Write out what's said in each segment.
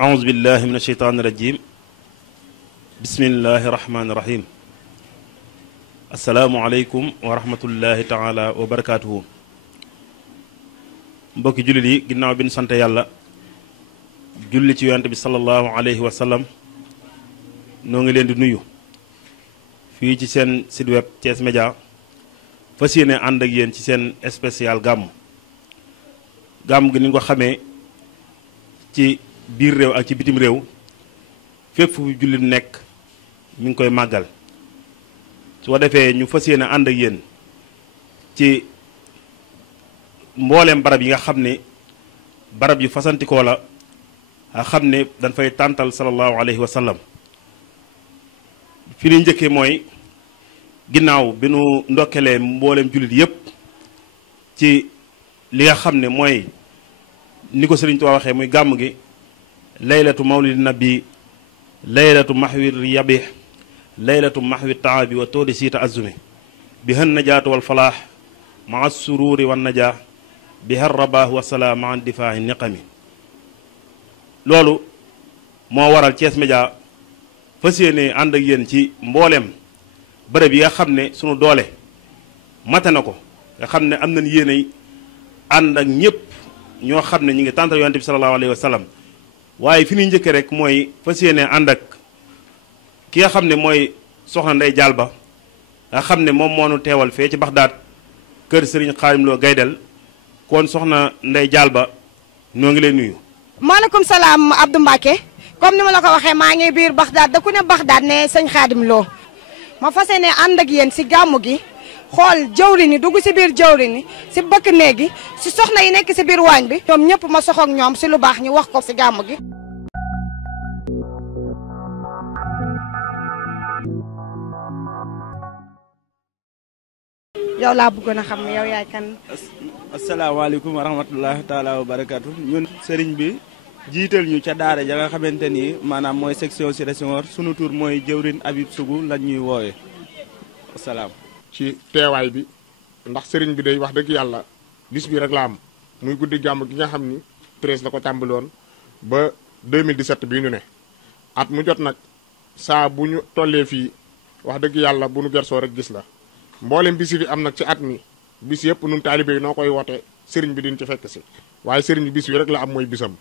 أعوذ بالله من الشيطان الرجيم بسم الله الرحمن الرحيم السلام عليكم ورحمة الله تعالى وبركاته mbokki jullit yi ginnaaw bi ñu sant yàlla julli ci yonent bi sallallahu alayhi wa sallam noo ngi leen di nuyu fii ci seen site web Thiès Média fas yéene ànd ak yéen ci seen spécial gàmm gi ni nga ko xamee ci biir réew ak ci bitim réew fépp fu jullit nekk mi ngi koy màggal su ko defee ñu fas yéene ànd ak yéen ci mbooleem barab yi nga xam ne barab yu fasantikoo la nga xam ne dañ fay tàntal sallallahu alayhi wa sallam fi ñuy njëkkee mooy ginnaaw bi nu ndokkelee mbooleem jullit yépp ci li nga xam ne mooy ni ko Sëriñ Tuubaa waxee muy gàmm gi laylatu mawlidi nabi laylatu mahwi riyabih laylatu mahwi taabi wa toodi siita azumi bi hën najaatu wal falaax maa sururi wan najaa bi har rabaax wasalaam maa difaahi niqami loolu moo waral Thiès Média fas yéene ànd ak yéen ci mbooleem bërëb yi nga xam ne sunu doole mate na ko nga xam ne am nañ yéenay ànd ak ñëpp ñoo xam ne ñu ngi tàntal yonent bi sallallahu alayhi wa sallam waaye fi ñuy njëkkee rek mooy fas yéene ànd ak ki nga xam ne mooy soxna Ndey Jaal Ba nga xam ne moom moo nu teewal fee ci Baxdaad kër Serigne Xaadim Lo Gaydel kon soxna Ndey Jaal Ba ñoo ngi lay nuyu. maaleykum salaam Abdou Mbacke comme ni ma la ko waxee maa ngi biir Baxdaad da ku ne Baxdaad ne sëñ Xaadim Lo ma fas yéene ànd ak yéen si gàmmu gi xool jawri ni dugg si biir jawri ni si bëkk néegi si soxna yi nekk si biir waañ bi ñoom ñëpp ma soxoog ñoom si lu baax ñu wax ko si gàmmu gi. yow laa bëggoon a xam ne yow yaay kan. asalaamaaleykum wa rahmatullahi taala wa barakatu ñun sëriñ bi jiital ñu ca daara ja nga xamante ni maanaam mooy section Cité Senghor sunu tur mooy jëwrin Habib Sougou lañ ñuy woowee asalaam. ci teewaay bi ndax sëriñ bi day wax dëgg yàlla bis bi rek la am muy guddi gàmm gi nga xam ni 13 la ko tàmbaloon ba 2017 bii ñu ne at mu jot nag saa bu ñu tollee fii wax dëgg yàlla bu nu gersoo rek gis la mboolem bis bi am nag ci at mi bis yëpp nun taalibe yi noo koy woote sëriñ bi din ci fekk si waaye sëriñ bi bis bi rek la am mooy bisam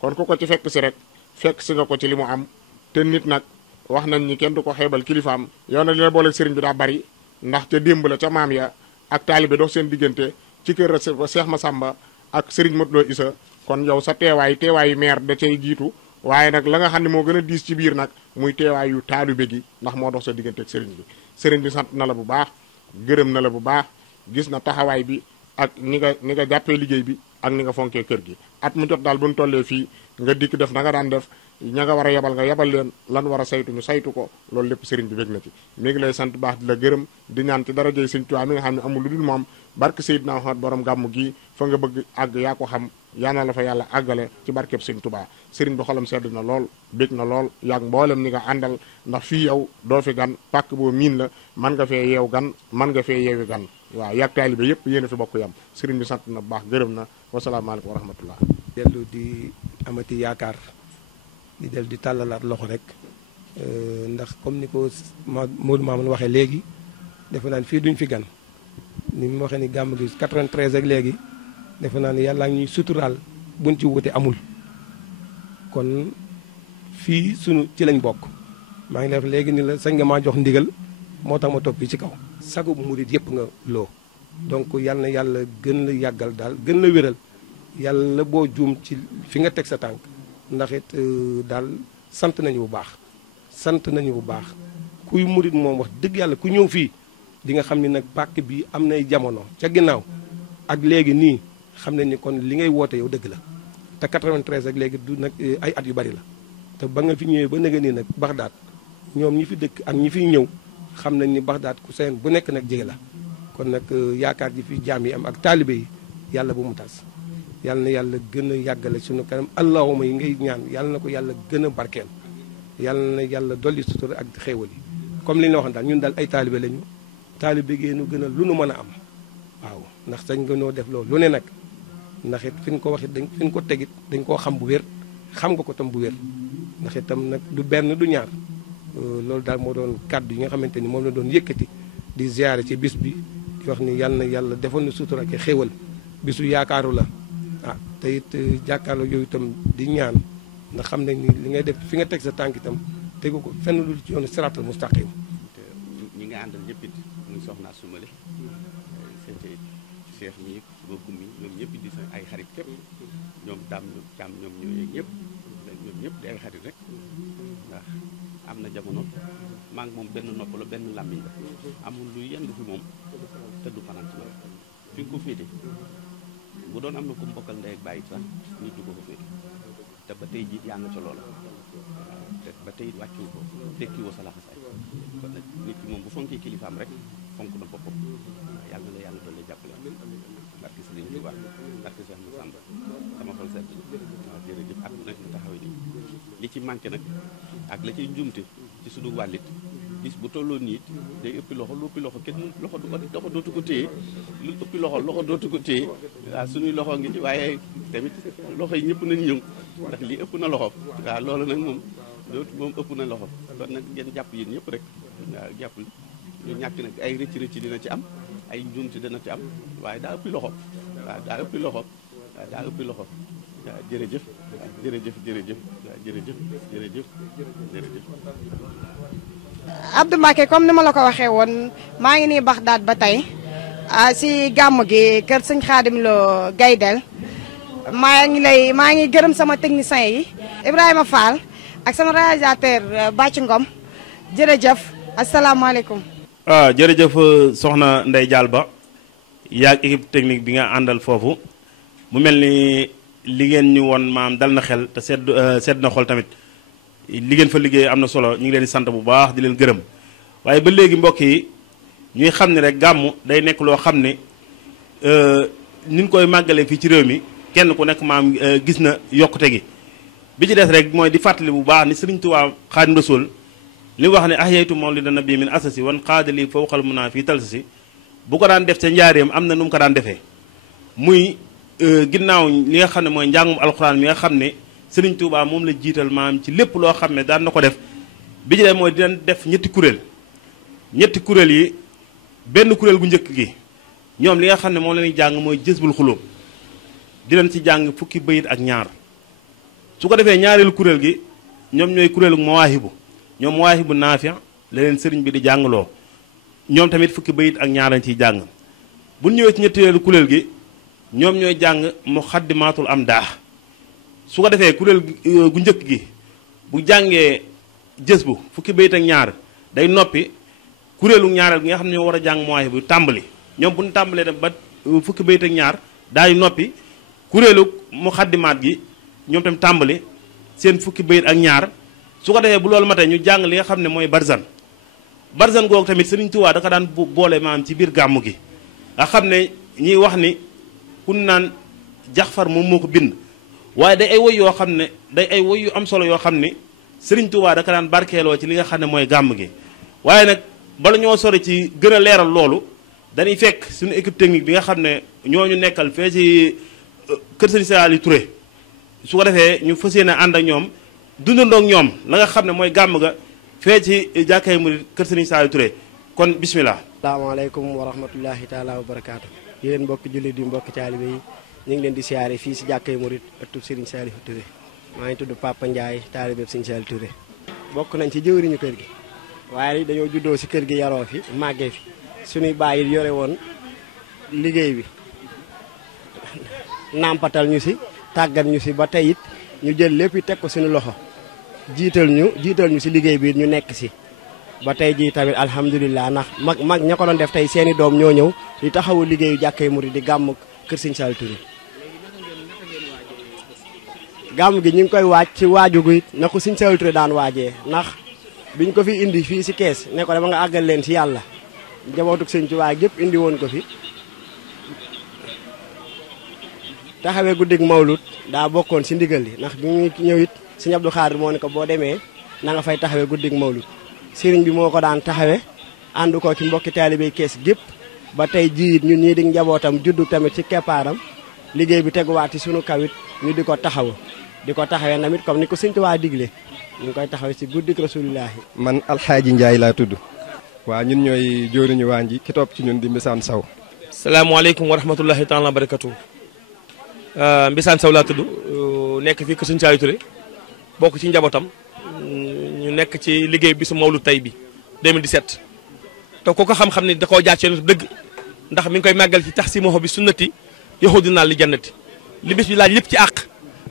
kon ku ko ci fekk si rek fekk si nga ko ci li mu am te nit nag wax nañ ni kenn du ko xeebal kilifaam yow nag li la booleeg sëriñ bi daa bari ndax ca démb la ca maam ya ak taalibe dox seen diggante ci kër Seex Masamba ak sëriñ Modou Lo Issa kon yow sa teewaayu maire da cay jiitu waaye nag la nga xam ne moo gën a diis ci biir nag muy teewaayu taalibe gi ndax moo dox sa diggante ak sëriñ bi sant na la bu baax gërëm na la bu baax gis na taxawaay bi ak ni nga jàppee liggéey bi ak ni nga fonkee kër gi at mu jot daal bu ñu tollee fii nga dikk def na nga daan def ña nga war a yebal nga yebal leen lan war a saytu ñu saytu ko loolu lépp sëriñ bi bég na ci mi ngi lay sant baax di la gërëm di ñaan ci darajey sëñ Tuubaa mi nga xam ne amul lu dul moom barke Seydina Muhammad borom gàmmu gii fa nga bëgg àgg yaa ko xam yaa na la fa yàlla àggale ci barkeb sëñ Tuubaa sëriñ bi xolam sedd na lool bég na lool yaag mboolem ni nga àndal ndax fii yow doo fi gan pàkk boo miin la man nga fee yeew gan man nga fee yeewi gan waaw yaag taalibe yëpp yéen a fi bokk yam sëriñ bi sant na bu baax gërëm na wasalaamaaleykum wa rahmatullah dellu di amati yaakaar di del di tàllalaat loxo rek ndax comme ni ko Modou Mamoune waxee léegi defe naa ni fii duñ fi gan ni mu waxee ni gàmm gi 93 ak léegi defe naa ni yàlla ñuy suturaal buñ ci wute amul kon fii sunu ci lañ bokk maa ngi def léegi ni la sañ nga maa jox ndigal moo tax ma toog fii ci kaw sagu murit yëpp nga loo donc yàlla na yàlla gën la yàggal daal gën la wéral yàlla boo juum ci fi nga teg sa tànk ndax it daal sant nañu bu baax sant nañu bu baax kuy murit moom wax dëgg yàlla ku ñëw fii di nga xam ni nag pàkk bi am nay jamono ca ginnaaw ak léegi nii xam nañ ni kon li ngay woote yow dëgg la te 93 ak léegi du nag ay at yu bari la te ba nga fi ñëwee ba nga nii nag Baxdaad ñoom ñi fi dëkk ak ñi fiy ñëw xam nañ ni Baxdaad ku seen bu nekk nag jege la kon nag yaakaar ji fi jaam yi am ak taalibe yi yàlla bu mu tas yàlla na yàlla gën a yàggale suñu kanam allahuma yi ngay ñaan yàlla na ko yàlla gën a barkeel yàlla na yàlla dolli sutura ak xéewal yi comme li ñu la waxoon daal ñun daal ay taalibe lañu taalibe geenu gën a lu nu mën a am waaw ndax sañ nga noo def loolu lu ne nag ndax it fi ñu ko waxit dañ fi ñu ko tegit dañ koo xam bu wér xam nga ko tam bu wér ndax itam nag du benn du ñaar loolu daal moo doon kàddu yi nga xamante ni moom la doon yëkkati di ziare ci bis bi di wax ni yàlla na yàlla defal na sutura ak xéewal bisu yaakaaru la te it jàkkaarloo yooyu itam di ñaan ndax xam nañ ni li ngay def fi nga teg sa tànk itam tegu ko fenn lu ci yoonu siraatal mustaqim ñi nga àndal ñëpp it muy soxna Sumale seen Cheikh mi boobu mi ñoom ñëpp di sa ay xarit képp ñoom daam ñoom ñëpp di ay xarit rek ndax am na jamono maa ngi moom benn nopp la benn làmmiñ la amul lu yendu fi moom te du fanaan ci loolu fi nga ko féete bu doon am na ko mbokkal ndey ak bàyyi sax nit du ko ko féete te ba tey jii yaa nga ca loola te ba tey wàccu ko tekki woo sa laxasaay kon nag nit ki moom bu fonkee kilifaam rek fonk na boppam yàlla na yàlla doon la jàppale barke Sëriñ Tuubaa barke Cheikh Massamba sama xol sedd waaw jërëjëf ak nag ñu taxawee nii li ci manqué nag ak la ciy njuumte ci suñu wàllit bis bu tolloo nii day ëppi loxo lu ëppi loxo kenn loxo dootu ko téye lu ëppi loxo dootu ko téye waaw suñuy loxo ngi ci waaye tamit loxo yi ñëpp nañ ñëw ndax lii ëpp na loxo waaw loolu nag moom ëpp na loxo kon nag ngeen jàpp yéen ñëpp rek waaw jàpp ñu ñàkk nag ay rëcc dina ci am ay njuumte dina ci am waaye daa ëppi loxo waaw daa ëppi loxo waaw jërëjëf Abdou Mbacké comme ni ma la ko waxee woon maa ngi nii Baxdaad ba tey si gàmm gi kër sëñ Xaadim Lo Gaydel maa ngi gërëm sama technicien yi Ibrahima Fall ak sama réalisateur Bàcc Ngom jërëjëf asalaamaaleykum. jërëjëf soxna Ndeye Dial Ba yaag équipe technique bi nga àndal foofu mu mel ni li ngeen ñu woon maam dal na xel te sedd na xol tamit li ngeen fa liggéey am na solo ñu ngi leen di sant bu baax di leen gërëm waaye ba léegi mbokk yi ñuy xam ne rek gàmmu day nekk loo xam ne ni ñu koy màggalee fii ci réew mi kenn ku nekk maam gis na yokkute gi bi ci des rek mooy di fàttali bu baax ni Sëriñ Tuubaa Xaadimu Rasuul li wax ne ahyaytu mawlida nabi min asasi wan qaadali fawqal munaa fii talsasi bu ko daan def ca njaareem am na nu mu ko daan defee muy ginnaaw li nga xam ne mooy njàngum alxuraan mi nga xam ne Sëriñ Tuubaa moom la jiital maam ci lépp loo xam ne daan na ko def bi ci des mooy dinañ def ñetti kuréel yi benn kuréel gu njëkk gi ñoom li nga xam ne moom la ñuy jàng mooy jësbul xulóob dinañ ci jàng fukki bayit ak ñaar su ko defee ñaareelu kuréel gi ñoom ñooy kuréelu mawaahibu ñoom mawaahibu naafi la leen sëriñ bi di jàngloo ñoom tamit fukki bayit ak ñaar lañ ciy jàng bu ñëwee ci ñetteelu kuréel gi ñoom ñooy jàng muxaddimaatul am daax su ko defee kuréel gu njëkk gi bu jàngee jës bu fukki bayit ak ñaar day noppi kuréelu ñaareel gi nga xam ne ñoo war a jàng mawaahibu tàmbali ñoom bu ñu tàmbalee dem ba fukki bayit ak ñaar daay noppi kuréelu muxaddimaat gi ñoom tamit tàmbali seen fukki bayit ak ñaar su ko defee bu loolu matee ñu jàng li nga xam ne mooy barzan googu tamit Sëriñ Tuubaa da ko daan boole maam ci biir gàmmu gi nga xam ne ñiy wax ni kun naan Jaxfar moom moo ko bind waaye day ay woy yoo xam ne day ay woy yu am solo yoo xam ne Sëriñ Tuubaa da ko daan barkeeloo ci li nga xam ne mooy gàmm gi waaye nag bala ñoo sori ci gën a leeral loolu dañuy fekk suñu équipe technique bi nga xam ne ñooñu nekkal fee ci kër Sëriñ Saliou Touré su ko defee ñu fas yéene ànd ak ñoom dundandoo ak ñoom la nga xam ne mooy gàmm ga fee ci jàkkay murid kër Sëriñ Saliou Touré kon bismillah. asalaamaaleykum wa rahmatullahi taala wa barakaatu. yéen mbokki jullit yi mbokki taalibe yi ñu ngi leen di siyaare fii si jàkkay murid ëttub Sëriñ Saliou Touré maa ngi tudd Papa Ndiaye taalibe Sëriñ Saliou Touré. bokk nañ ci jëwriñu kër gi waaye dañoo juddoo si kër gi yaroo fi màggee fi suñuy bàyyi yore woon liggéey bi nàmpatal ñu si tàggat ñu si ba tey it ñu jël lépp teg ko suñu loxo jiital ñu si liggéey bi ñu nekk si ba tey jii tamit alhamdulilah ndax mag ña ko doon def tey seeni doom ñoo ñëw di taxawu liggéeyu jàkkay murid di gàmm kër Sëriñ Saliou Touré. gàmm gi ñu ngi koy waaj ci waaju gi na ko Sëriñ Saliou Touré daan waajee ndax biñ ko fi indi fii si kees ne ko dama nga àggal leen si yàlla njabootuk Sëriñ Tuubaa gépp indi woon ko fi taxawee guddig mawlut daa bokkoon si ndigal li ndax bi ñu ñëw it Sëriñ Abdou Khadre moo ne ko boo demee na nga fay taxawee guddig mawlut sëriñ bi moo ko daan taxawe ànd ko ci mbokki taalibe kees gépp ba tey jiit ñun ñii di njabootam juddu tamit ci keppaaram liggéey bi teguwaat ci sunu kawit ñu di ko taxaw di ko taxawee tamit comme ni ko Sëñ Tuubaa digle ñu ngi koy taxawee si guddik Rasulullaahi. man Alxaaji Njaay laa tudd. waa ñun ñooy jóoriñu waañ ji ki topp ci ñun di Mbisaan Saw. salaamaaleykum wa rahmatullahi taala wa barakatu. Mbisaan Saw laa tudd nekk fii kër Sëñ Saliou Touré bokk ci njabootam ñu nekk ci liggéey bi su Mawlud tay bi 2017 te ko xam-xam ne da koo jaar ci dëgg ndax mi ngi koy màggal ci tax si moxo bi sunnati yahudina li jannati li bis bi laaj lépp ci àq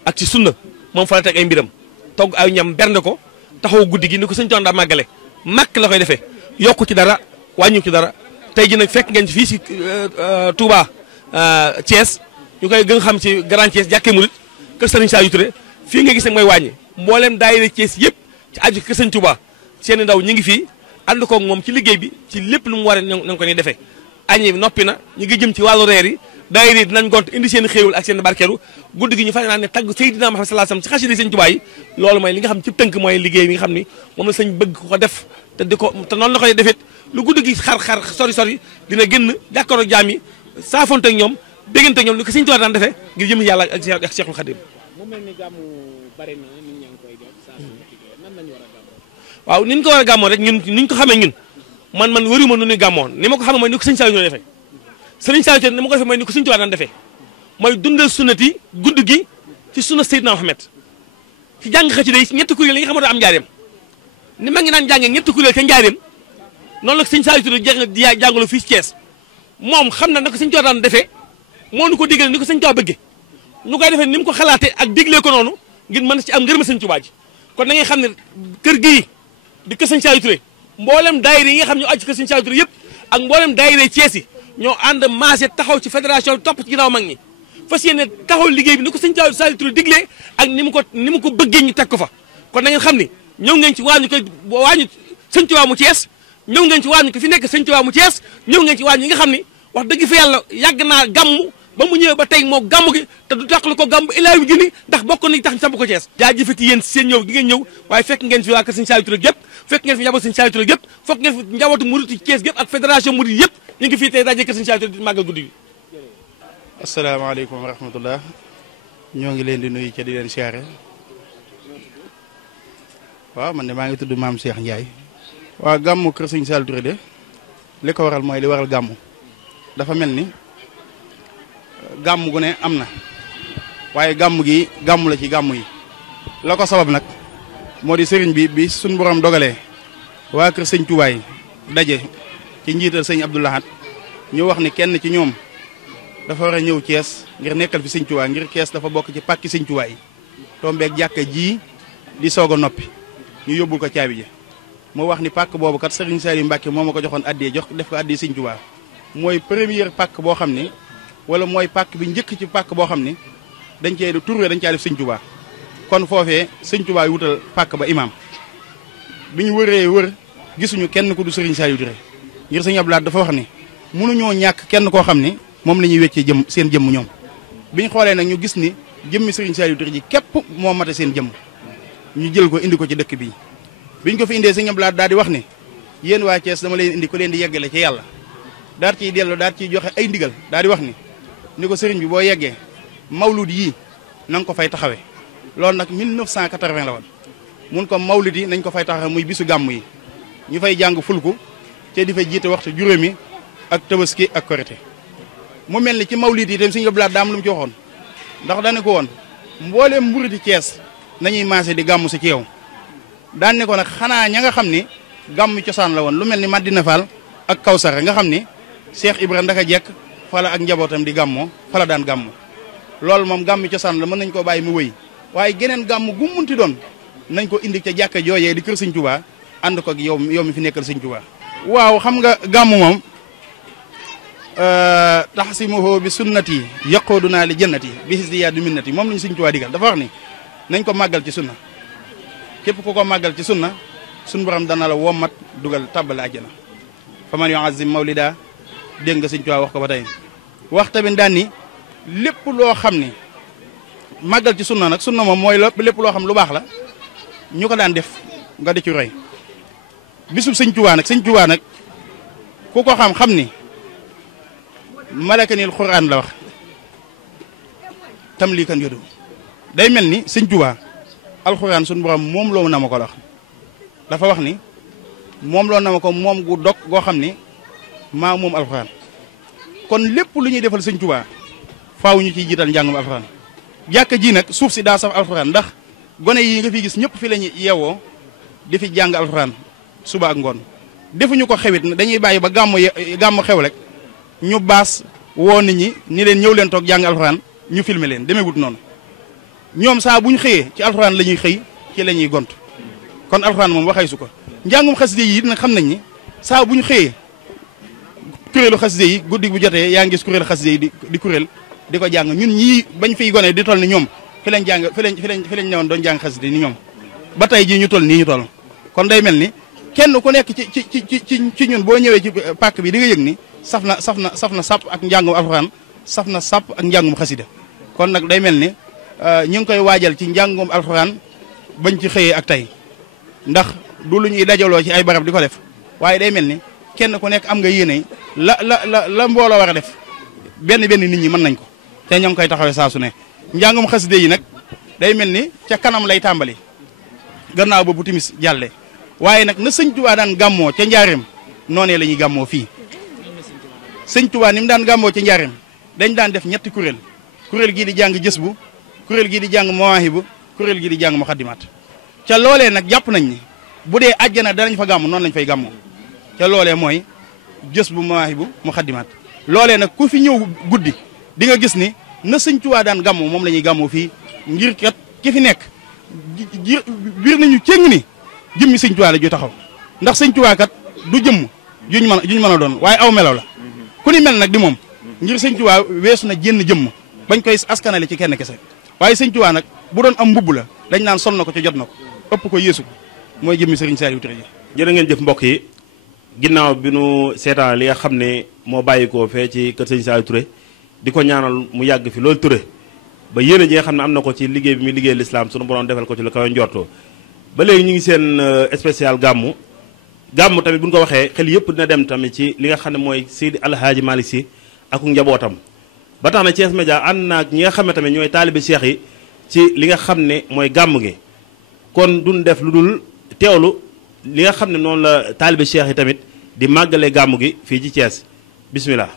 ak ci sunna moom fa la teg ay mbiram togg ay ñam bernde ko taxaw guddi gi ni ko sëñ Tuubaa daa màggale màkk la koy defee yokku ci dara wàññu ci dara tey ji nag fekk ngeen fii si Touba Thiès ñu koy gën xam ci Grand Thiès jàkkee murit kër Sëriñ Saliou Touré fii nga gis nag mooy wàññi mboolem daayira Thiès yëpp ci aju kër Sëñ Touba seeni ndaw ñu ngi fii ànd koog moom ci liggéey bi ci lépp lu mu war a na ko ni defee añi noppi na ñu ngi jëm ci wàllu reer yi daayira dinañ gont indi seen xéewal ak seen barkeeru guddi gi ñu fay naan ne tagg Seydina Muhammad sallallahu alayhi wasallam ci xasida Sëñ Touba yi loolu mooy li nga xam ci tënk mooy liggéey bi nga xam ni moom la sëñ bëgg ko def te di ko te noonu la koy defet lu guddi gi xar-xar sori dina génn jàkkaaroo jaam yi saafonte ak ñoom déggante ak ñoom ni ko Sëñ Touba daan defee ngir jëm yàlla ak Cheikhul Khadim. mu mel ni gàmmu bari na nit ñaa ngi koy def saa nan lañu war a gàmmoo. waaw ni ñu ko war a gàmmoo rek ñun ni ñu ko xamee ñun man wëruma nu ñuy gàmmoon ni ma ko xamee mooy ni ko Sëñ Saliou Touré defee Sëriñ Saliou Touré ni ma ko defee mooy ni ko Sëñ Touba daan defee mooy dundal sunnati guddi gi ci sunna Seydina Muhammad ci jàng xasida yi ñetti kuréel yi nga xamante am njaareem ni ma ngi naan jàngee ñetti kuréel ca njaareem noonu la Sëñ Saliou Touré jàngalu fii ci Thiès moom xam na ko Sëñ Touba daan defee moo nu ko digal ni ko Sëñ Touba bëggee ñu koy defee ni mu ko xalaatee ak diglee ko noonu ngir mën ci am ngërëm Sëñ Touba ji kon da ngay xam ne kër gii di kër Sëñ Saliou Touré mboolem daayira yi nga xam ñu aju kër Sëñ Saliou Touré yëpp ak mboolem daayira Thiès yi ñoo ànd maase taxaw ci fédération topp ci ginnaaw mag ñi fas yéene taxaw liggéey bi ni ko Sëñ Saliou Touré diglee ak ni mu ko bëggee ñu teg ko fa kon da ngeen xam ni ñëw ngeen ci waañu Sëñ Touba mu Thiès ñëw ngeen ci waañu ko fi nekk Sëñ Touba mu Thiès ñëw ngeen ci waañu yi nga xam ni wax dëgg fa yàlla yàgg naa gàmm ba mu ñëwee ba tey moo gàmm gi te du tàqlu ko gàmm ilaa yu gini ndax bokk nañ tax ñu samp ko Thiès jaajëfati yéen seen ñëw gi ngeen ñëw waaye fekk ngeen fi waa kër Sëñ Saliou Touré gépp fekk ngeen fi njabootu Sëñ Saliou Touré gépp fekk ngeen fi njabootu murit ci Thiès gépp ak fédération murit yëpp ñu ngi fii tey daje kër Sëñ Saliou Touré di màggal guddi gi asalaamaaleykum wa rahmatullah ñoo ngi leen di nuyu ca di leen siyaare waaw man de maa ngi tudd Maam Cheikh Ndiaye waaw gàmmu kër Sëñ Saliou Touré de li ko waral mooy li waral gàmmu dafa mel ni gàmm gu ne am na waaye gàmm gi gàmm la ci gàmm yi la ko sabab nag moo di sëriñ bi suñ borom dogalee waa kër Sëñ Touba yi daje ci njiital sëñ Abdou Lahad ñu wax ni kenn ci ñoom dafa war a ñëw Thiès ngir nekkal fi Sëñ Touba ngir Thiès dafa bokk ci pàkki Sëñ Touba yi tombeeg jàkka ji di soog a noppi ñu yóbbul ko caabi ji moo wax ni pàkk boobu kat sëriñ Saliou Mbacke moo ma ko joxoon addee def ko addee Sëñ Touba mooy première pàkk boo xam ni wala mooy pàkk bi njëkk ci pàkk boo xam ni dañ cee turwee dañ caa def Sëñ Touba kon foofee Sëñ Touba yi wutal pàkk ba imaam bi ñu wër gisuñu kenn ku du Sëriñ Saliou Touré ngir Sëñ Abdou Lahad dafa wax ni mënuñoo ñàkk kenn koo xam ni moom la ñuy weccee seen jëmm ñoom bi ñu xoolee nag ñu gis ni jëmmi Sëriñ Saliou Touré ji képp moo mate seen jëmm ñu jël ko indi ko ci dëkk bii biñ ko fi indee Sëñ Abdou Lahad daal di wax ni yéen waa Thiès dama leen indi ko leen di yeggale ci yàlla daal ciy dellu daal ciy joxe ay ndigal daal di wax ni ko sëriñ bi boo yeggee mawlud yii na nga ko fay taxawee loolu nag 1980 la woon mun ko mawlud yi nañ ko fay taxawee muy bisu gàmm yi ñu fay jàng fulku te di fay jiite waxtu juróomi ak tabaski ak korité mu mel ni ci mawlid yi itam Sëñ Abdou Lahad daam lu mu ci waxoon ndax daane ko woon mbooleem mburiti Thiès nañuy maase di gàmm si ci yow daan ne ko nag xanaa ña nga xam ni gàmm cosaan la woon lu mel ni Madina Fall ak Kawsara nga xam ni Cheikh Ibra ndaka jekk fala ak njabootam di gàmmoo fala daan gàmmoo loolu moom gàmmi cosaan la mën nañ koo bàyyi mu wëy waaye geneen gàmm gu munti doon nañ ko indi ca jàkka jooyee di kër Sëñ Touba ànd ko ak yow mi fi nekkal Sëñ Touba waaw xam nga gàmm moom taxsimuhu bi sunnati yaqoodunaa li jannati bi hisdiyaadi minnati moom lañu Sëñ Touba digal dafa wax ni nañ ko màggal ci sunna képp ku ko màggal ci sunna suñ borom dana la wommat dugal tàbbale àjjana fa man yuazim mawlida dégg nga Sëñ Touba wax ko ba tey wax tamit daan ni lépp loo xam ni màggal ci sunna nag sunna moom mooy lépp loo xam lu baax la ñu ko daan def nga di ci roy bisub Sëñ Touba nag ku ko xam ni malakanil Qur'an la wax tam lii kan yodu day mel ni sëñ Tuubaa alxuraan suñu borom moom loo na ma ko wax dafa wax ni moom loo na ma ko moom gu dog goo xam ni maa moom alxuraan kon lépp lu ñuy defal sëñ Tuubaa faaw ñu ciy jiital njàngum alxuraan jàkka ji nag suuf si daa saf alxuraan ndax gone yi nga fi gis ñëpp fi lañu yeewoo di fi jàng alxuraan suba ak ngoon defuñu ko xewit dañuy bàyyi ba gàmmu xew rek ñu baas woo nit ñi ni leen ñëw leen toog jàng alxuraan ñu filmer leen demee wut noonu ñoom saa bu ñu xëyee ci alxuraan la ñuy xëy ci la ñuy gont kon alxuraan moom waxay su ko njàngum xaside yi it nag xam nañ ni saa bu ñu xëyee kuréelu xaside yi guddi bu jotee yaa ngi gis kuréelu xaside yi di kuréel di ko jàng ñun ñii bañ fiy gone di toll ni ñoom fi lañ jàng fi lañ newoon doon jàng xaside ni ñoom ba tey jii ñu toll nii ñu toll kon day mel ni kenn ku nekk ci ñun boo ñëwee ci pàkk bi di nga yëg ni saf na sàpp ak njàngum alxuraan saf na sàpp ak njàngum xasida kon nag day mel ni ñu ngi koy waajal ci njàngum alxuraan bañ ci xëyee ak tey ndax du lu ñuy dajaloo ci ay barab di ko def waaye day mel ni kenn ku nekk am nga yéene la mbooloo war a def benn nit ñi mën nañ ko te ñoo ngi koy taxawee saa su ne njàngum xasida yi nag day mel ni ca kanam lay tàmbali gannaaw ba bu timis jàllee waaye nag na sëñ Tuubaa daan gàmmoo ca njaareem noonee la ñuy gàmmoo fii sëñ Tuubaa ni mu daan gàmmoo ca njaareem dañ daan def ñetti kuréel gii di jàng jës bu kuréel gii di jàng mawaahibu kuréel gii di jàng muxaddimaat ca loolee nag jàpp nañ ni bu dee àjjana danañ fa gàmm noonu lañ fay gàmmoo ca loolee mooy jës bu mawaahibu muxaddimaat loolee nag ku fi ñëw guddi di nga gis ni na sëñ Tuubaa daan gàmmoo moom la ñuy gàmmoo fii ngir kat ki fi nekk biir nañu cëng ni jëmmi sëñ Tuubaa la ju taxaw ndax sëñ Tuubaa kat du jëmm juñ mën a doon waaye aw melaw la ku ni mel nag di moom ngir sëñ Tuubaa weesu na jénn jëmm bañ koy askanale ci kenn kese waaye sëñ Tuubaa nag bu doon am mbubb la dañ naan sol na ko ca jot na ko ëpp ko yeesu ko mooy jëmmi sëriñ Saliou Touré ji. jërë ngeen jëf mbokk yi ginnaaw bi nu seetaan li nga xam ne moo bàyyi ko fee ci kër sëriñ Saliou Touré di ko ñaanal mu yàgg fi loolu Touré ba yéene ji nga xam ne am na ko ci liggéey bi muy liggéey lislaam sunu borom defal ko ci lu kawe njortoo ba léegi ñu ngi seen spécial gàmmu tamit bu ñu ko waxee xel yëpp dina dem tamit ci li nga xam ne mooy Seydi Alhaaji Malick Sy ak njabootam ba tax na Thiès Média ànd naag ñi nga xam ne tamit ñooy taalibe cheikh yi ci li nga xam ne mooy gàmm gi kon duñ def lu dul teewlu li nga xam ne noonu la taalibe cheikh yi tamit di màggale gàmm gi fii ci Thiès bismillah.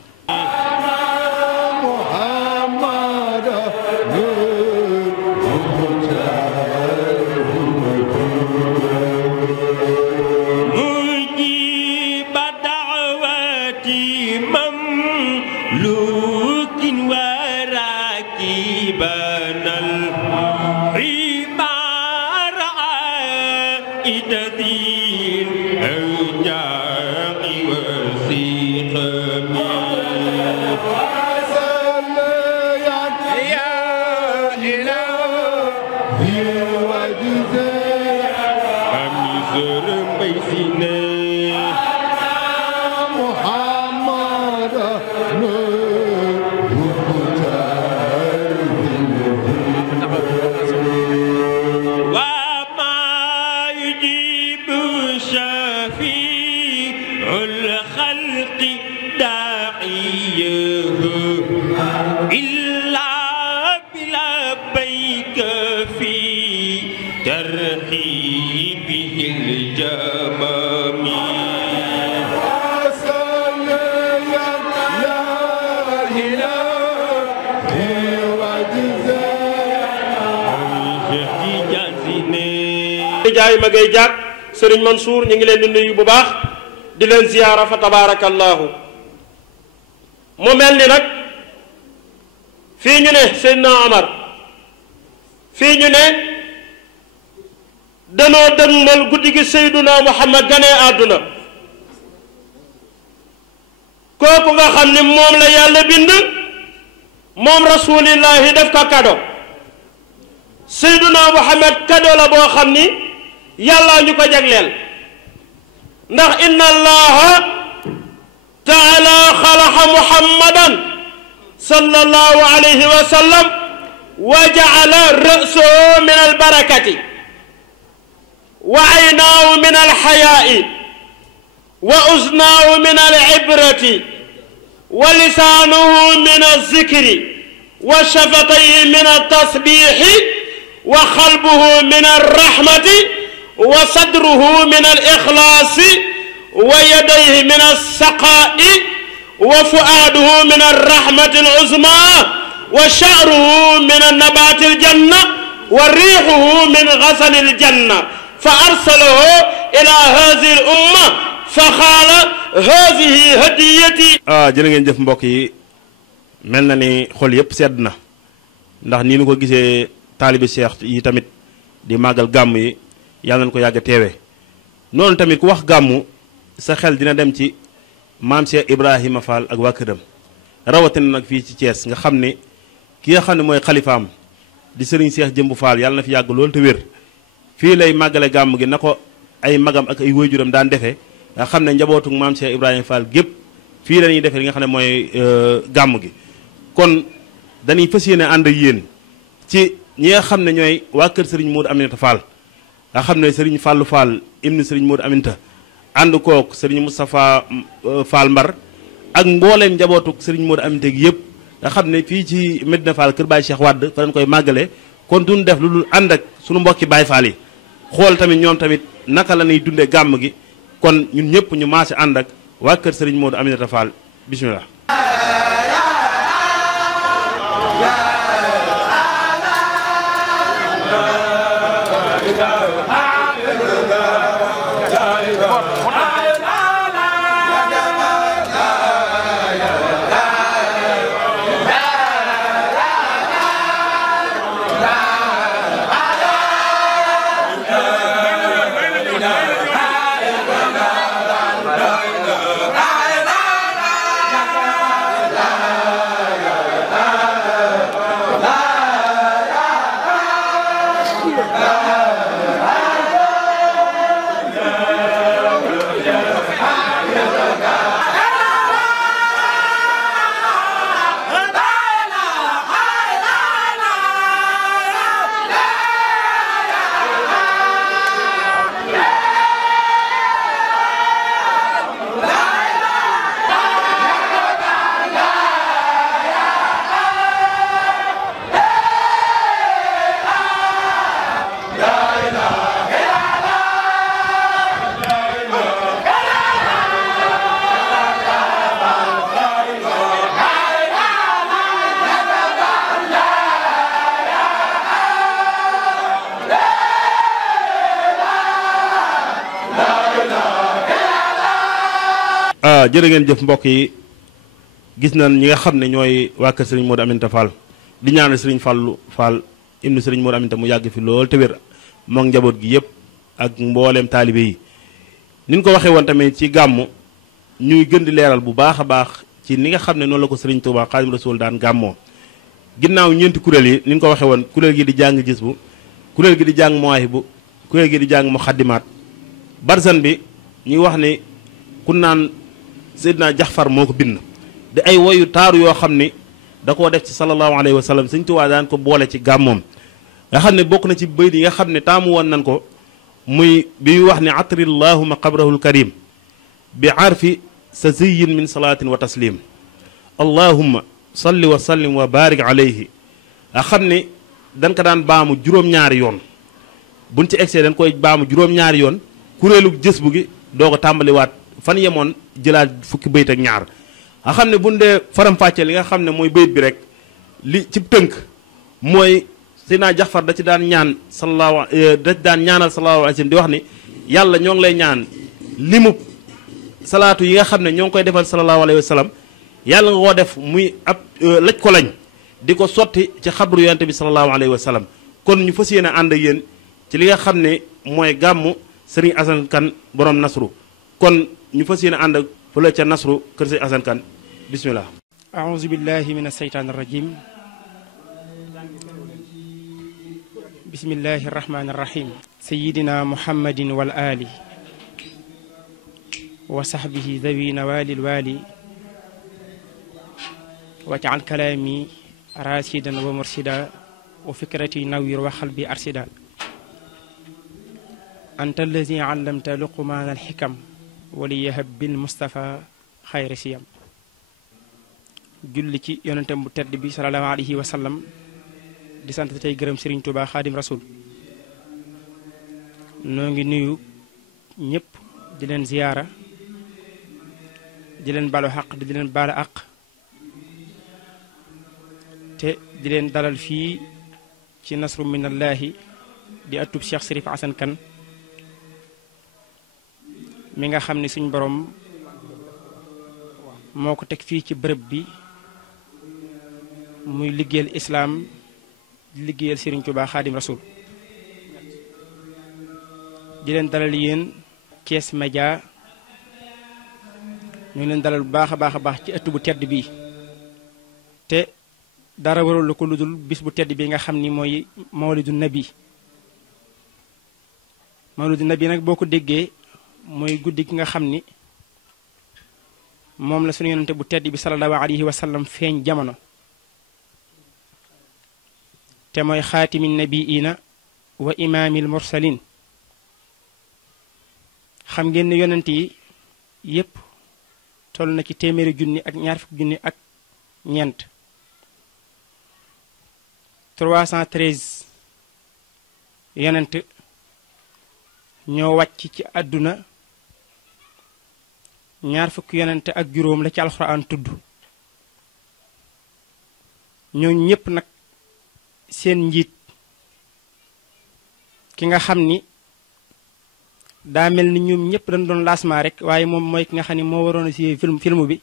jaay ma ngay jaag Serigne Mansour ñu ngi leen di nuyu bu baax di leen ziyaara fa tabaarakallaahu mu mel ni nag fii ñu ne Seydina Omar fii ñu ne danoo dëgmal guddi gi Seydina Muhammad ganee àdduna kooku nga xam ni moom la yàlla bind moom rasulillahi def ko kado Seydina Muhammad kado la boo xam ni yàlla ñu ko jagleel ndax inna allaha taala xalaqa muhammadan sallallahu alayhi wa sallam wa jaala ra'sahu min albarakati wa aynaahu min alxayaai wa uznaahu min alibrati wa lisaanuhu min alzikri wa shafatayhi min altasbixi wa qalbuhu min arrahmati wa sadruhu min alixlaasi wa yadayhi min alsaqaa'i wa fu'aaduhu min arrahmati aluzma wa sha'ruhu min nabaati aljanna wa riixuhu min gasali aljanna fa arsalahu ila haadihi al umma fa qaala haadihi hadiyati. jërë ngeen jëf mbokk yi mel na ni xol yëpp sedd na ndax nii nu ko gisee taalibi Cheikh yi tamit di màggal gàmm yi yàlla nañu ko yàgg teewe noonu tamit ku wax gàmmu sa xel dina dem ci maam Cheikh Ibrahima Fall ak waa këram rawatina nag fii ci Thiès nga xam ne ki nga xam ne mooy xalifaam di Serigne Cheikh Jëmbu Fall yàlla na fi yàgg loolu te wér fii lay màggale gàmm gi na ko ay magam ak ay waajuram daan defee nga xam ne njabootu maam Cheikh Ibrahima Fall gépp fii la ñuy defee li nga xam ne mooy gàmm gi kon dañuy fas yéene ànd ak yéen ci ñi nga xam ne ñooy waa kër Serigne Modou Aminta Fall nga xam ne Serigne Fallou Fall ibnu Serigne Modou Aminta ànd kook Serigne Moustapha Fall Mbar ak mbooleem njabootu Serigne Modou Aminta gi yëpp nga xam ne fii ci Medina Fall kër Baye Cheikh Wade fa lañ koy màggale kon duñ def lu dul ànd ak sunu mbokki Baye Fall yi xool tamit ñoom tamit naka la ñuy dundee gàmm gi kon ñun ñëpp ñu maase ànd ak waa kër Serigne Modou Aminta Fall bismillah. jërë ngeen jëf mbokk yi gis nañ ñi nga xam ne ñooy waa kër Serigne Modou Aminta Fall di ñaanal Serigne Fallou Fall ibnu Serigne Modou Aminta mu yàgg fi lool te wér moog njaboot gi yëpp ak mbooleem taalibe yi ni ñu ko waxee woon tamit ci gàmmu ñuy gën di leeral bu baax a baax ci ni nga xam ne noonu la ko Serigne Touba Xaadimu Rasuul daan gàmmoo ginnaaw ñeenti kuréel yi ni ñu ko waxee woon kuréel gi di jàng gis bu kuréel gi di jàng mawaahibu kuréel gi di jàng muxaddimaat barzan bi ñuy wax ni ku naan Seydina Jaxfar moo ko bind di ay woyu taaru yoo xam ni da koo def ci sallallahu alayhi wa sallam Sëñ Tuubaa daan ko boole ci gàmmoom nga xam ne bokk na ci bayt yi nga xam ne taamu woon nan ko muy bi muy wax ne atrillahuma qabrahul karim bi arfi sa ziyin min salaatin wa taslim allahumma salli wa sallim wa barik alayhi nga xam ne dañ ko daan baamu juróom-ñaari yoon buñ ci egsee dañ koy baamu juróom-ñaari yoon kuréelu jës bu gi doo ko tàmbaliwaat fan yemoon jëlaat fukki bayt ak ñaar nga xam ne buñ dee faram-fàccee li nga xam ne mooy bayt bi rek li ci tënk mooy Seydina Jaxfar da ci daan ñaan ñaanal sallallahu alayhi wa sallam di wax ni yàlla ñoo ngi lay ñaan limub salaatu yi nga xam ne ñoo ngi koy defal sallallahu alayhi wa sallam yàlla nga koo def muy ab laj ko lañ di ko sotti ci xabru yonent bi sallallahu alayhi wa sallam kon ñu fas yéene ànd ak yéen ci li nga xam ne mooy gàmmu Serigne Assane Kane borom Nasru kon ñu fas yéene ànd ak fële ca Nasru kër Serigne Assane Kane bismillah aouzu billahi min asheytaan arrajim bismillahi arrahmani arrahim sayidina muhammadin wal ali wa sahbihi dawi nawali lwali waj'al kalaami rashidan wa mursida wa fikrati nawwir wa qalbi arsida anta allazi allamta luqmaana alxikam waliyahab bil mustafa xayri siyam julli ci yonentam bu tedd bi sallallahu alayhi wa sallam di sant tey gërëm Serigne Touba Xaadim Rasul noo ngi nuyu ñëpp di leen ziyaara di leen balu xaq di leen baala àq te di leen dalal fii ci nasru minallahi di atub Cheikh Sérif Assane Kane mi nga xam ne suñ borom moo ko teg fii ci bërëb bi muy liggéeyal islaam di liggéeyal Serigne Touba Xaadim Rasul di leen dalal yéen Thiès Média ñu ngi leen dalal bu baax a baax ci ëtt bu tedd bii te dara warul la ko ludul bis bu tedd bi nga xam ni mooy mawlidu nabi nag boo ko déggee mooy guddi gi nga xam ni moom la sunu yonente bu tedd bi sallallahu alayhi wa sallam feeñ jamono te mooy xaatimi nabiina wa imaamil mursalin xam ngeen ne yonent yi yépp toll na ci téeméeri junni ak ñaar fukki junni ak ñeent 313 yonent ñoo wàcc ci àdduna ñaar fukki yonent ak juróom la ci alxuraan tudd ñoo ñépp nag seen njiit ki nga xam ni daa mel ni ñoom ñëpp dañ doon laasmaa rek waaye moom mooy ki nga xam ne moo waroon a si film bi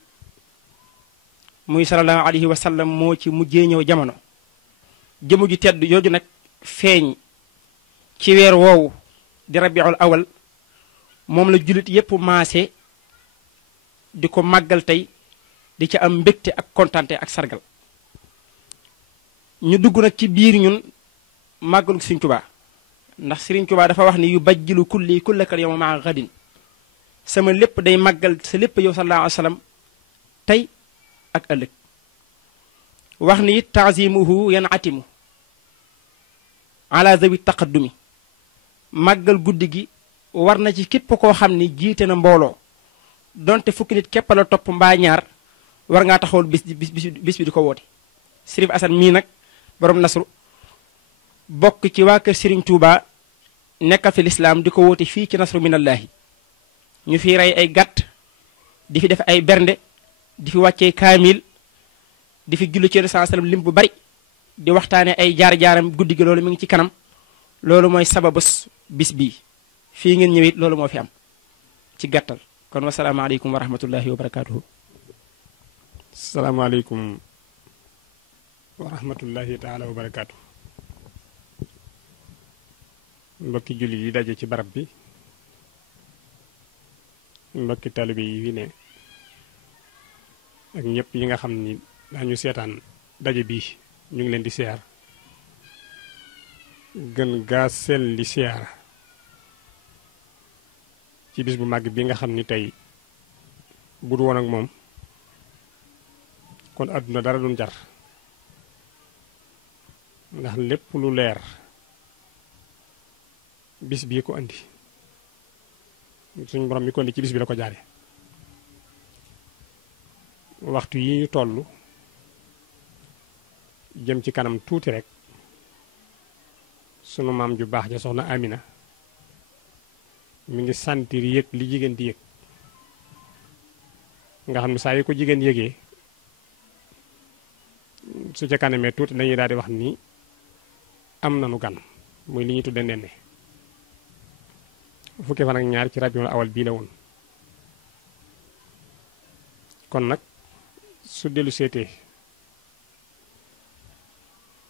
muy sallallahu alayhi wa sallam moo ci mujjee ñëw jamono jëmu ju tedd jooju nag feeñ ci weer woowu di rabiul awal moom la jullit yépp maase di ko màggal tey di ca am mbégte ak kontante ak sargal ñu dugg nag ci biir ñun màggalu Sëriñ Tuubaa ndax Sëriñ Tuubaa dafa wax ni yu bajjilu kulli kullakal yawma maa gadin sama lépp day màggal sa lépp yow sallallahu alayhi wa sallam tey ak ëllëg wax ni it taazimuhu yan atimu ala zawi taqaddumi màggal guddi gi war na ci képp koo xam ni jiite na mbooloo donte fukki nit képp la topp mbaa ñaar war ngaa taxawal bis bi di ko woote Sérif Assane mii nag borom nasru bokk ci waa kër Serigne Touba nekkal fi lislaam di ko woote fii ci nasru minallahi ñu fi rey ay gàtt di fi def ay bernde di fi wàccee kaamil di fi julli ci sallam lim bu bari di waxtaane ay jaar-jaaram guddi gi loolu mi ngi ci kanam loolu mooy sababus bis bii fii ngeen ñëwit loolu moo fi am ci gàttal kon wasalaamaaleykum wa rahmatullahi wa barakaatuhu. salaamaaleykum wa rahmatullahi taala wa barakaatu. mbokki jullit yi daje ci barab bi mbokki taalibe yi fi ne ak ñëpp yi nga xam ni dañu seetaan daje bi ñu ngi leen di siyaar gën gaa seen li siyaar ci bis bu màgg bi nga xam ni tey bu du woon ak moom kon àdduna dara duñ jar ndax lépp lu leer bis bii ko andi suñ borom mi ko andi ci bis bi la ko jaare waxtu yi ñu toll jëm ci kanam tuuti rek sunu maam ju baax ja soxna Amina mi ngi sentir yëg li jigéen di yëg nga xam ne saa yi ko jigéen yëgee su ca kanamee tuuti dañuy daal di wax ni am nanu gan muy li ñuy tudde nenne fukki fan ak ñaar ci rabiul awal bii la woon kon nag su dellu seetee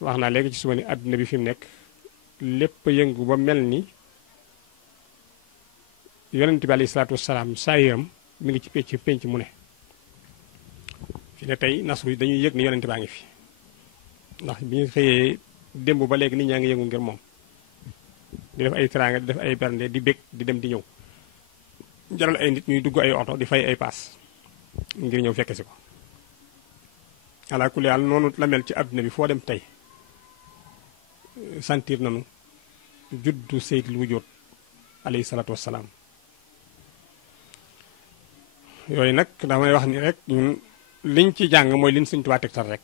wax naa léegi ci suba ni àdduna bi fi mu nekk lépp yëngu ba mel ni yonent bi alayhi salaatu wasalaam saa yëram mi ngi ci penc mu ne fi ne tey nasru dañuy yëg ni yonent baa ngi fi ndax bi ñu xëyee démb ba léegi nit ñaa ngi yëngu ngir moom di def ay teraanga di def ay bernde di bég di dem di ñëw jaral ay nit ñuy dugg ay oto di fay ay paas ngir ñëw fekke si ko ala kulli haal noonu la mel ci àdduna bi foo dem tey sentir nanu juddu seydil wujud alayhi salaatu wassalaam yooyu nag damay wax ni rek ñun liñ ci jàng mooy liñ Sëñ Tuubaa tegtal rek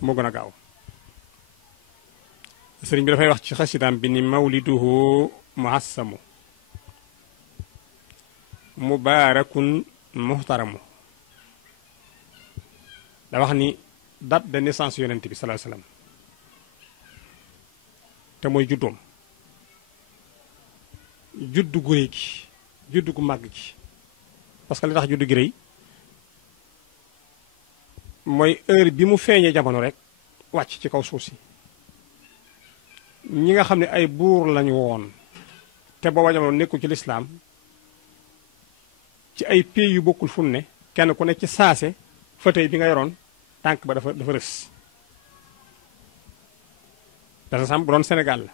moo gën a gaaw sëriñ bi dafay wax ci xasidaam bi ni mawliduhu muhassamu mubaarakun muhtaramu da wax ni date de naissance yonent bi sallallahu alayhi wasallam te mooy juddoom juddu gu rëy gi juddu gu màgg gi parce que li tax juddu gi rëy mooy heure bi mu feeñee jamono rek wàcc ci kaw suuf si ñi nga xam ne ay buur lañu woon te booba jamono nekkul ci lislaam ci ay pays yu bokkul fu ne kenn ku ne ci saase fauteuil bi nga yoroon tànk ba dafa rës par exemple bu doon Sénégal la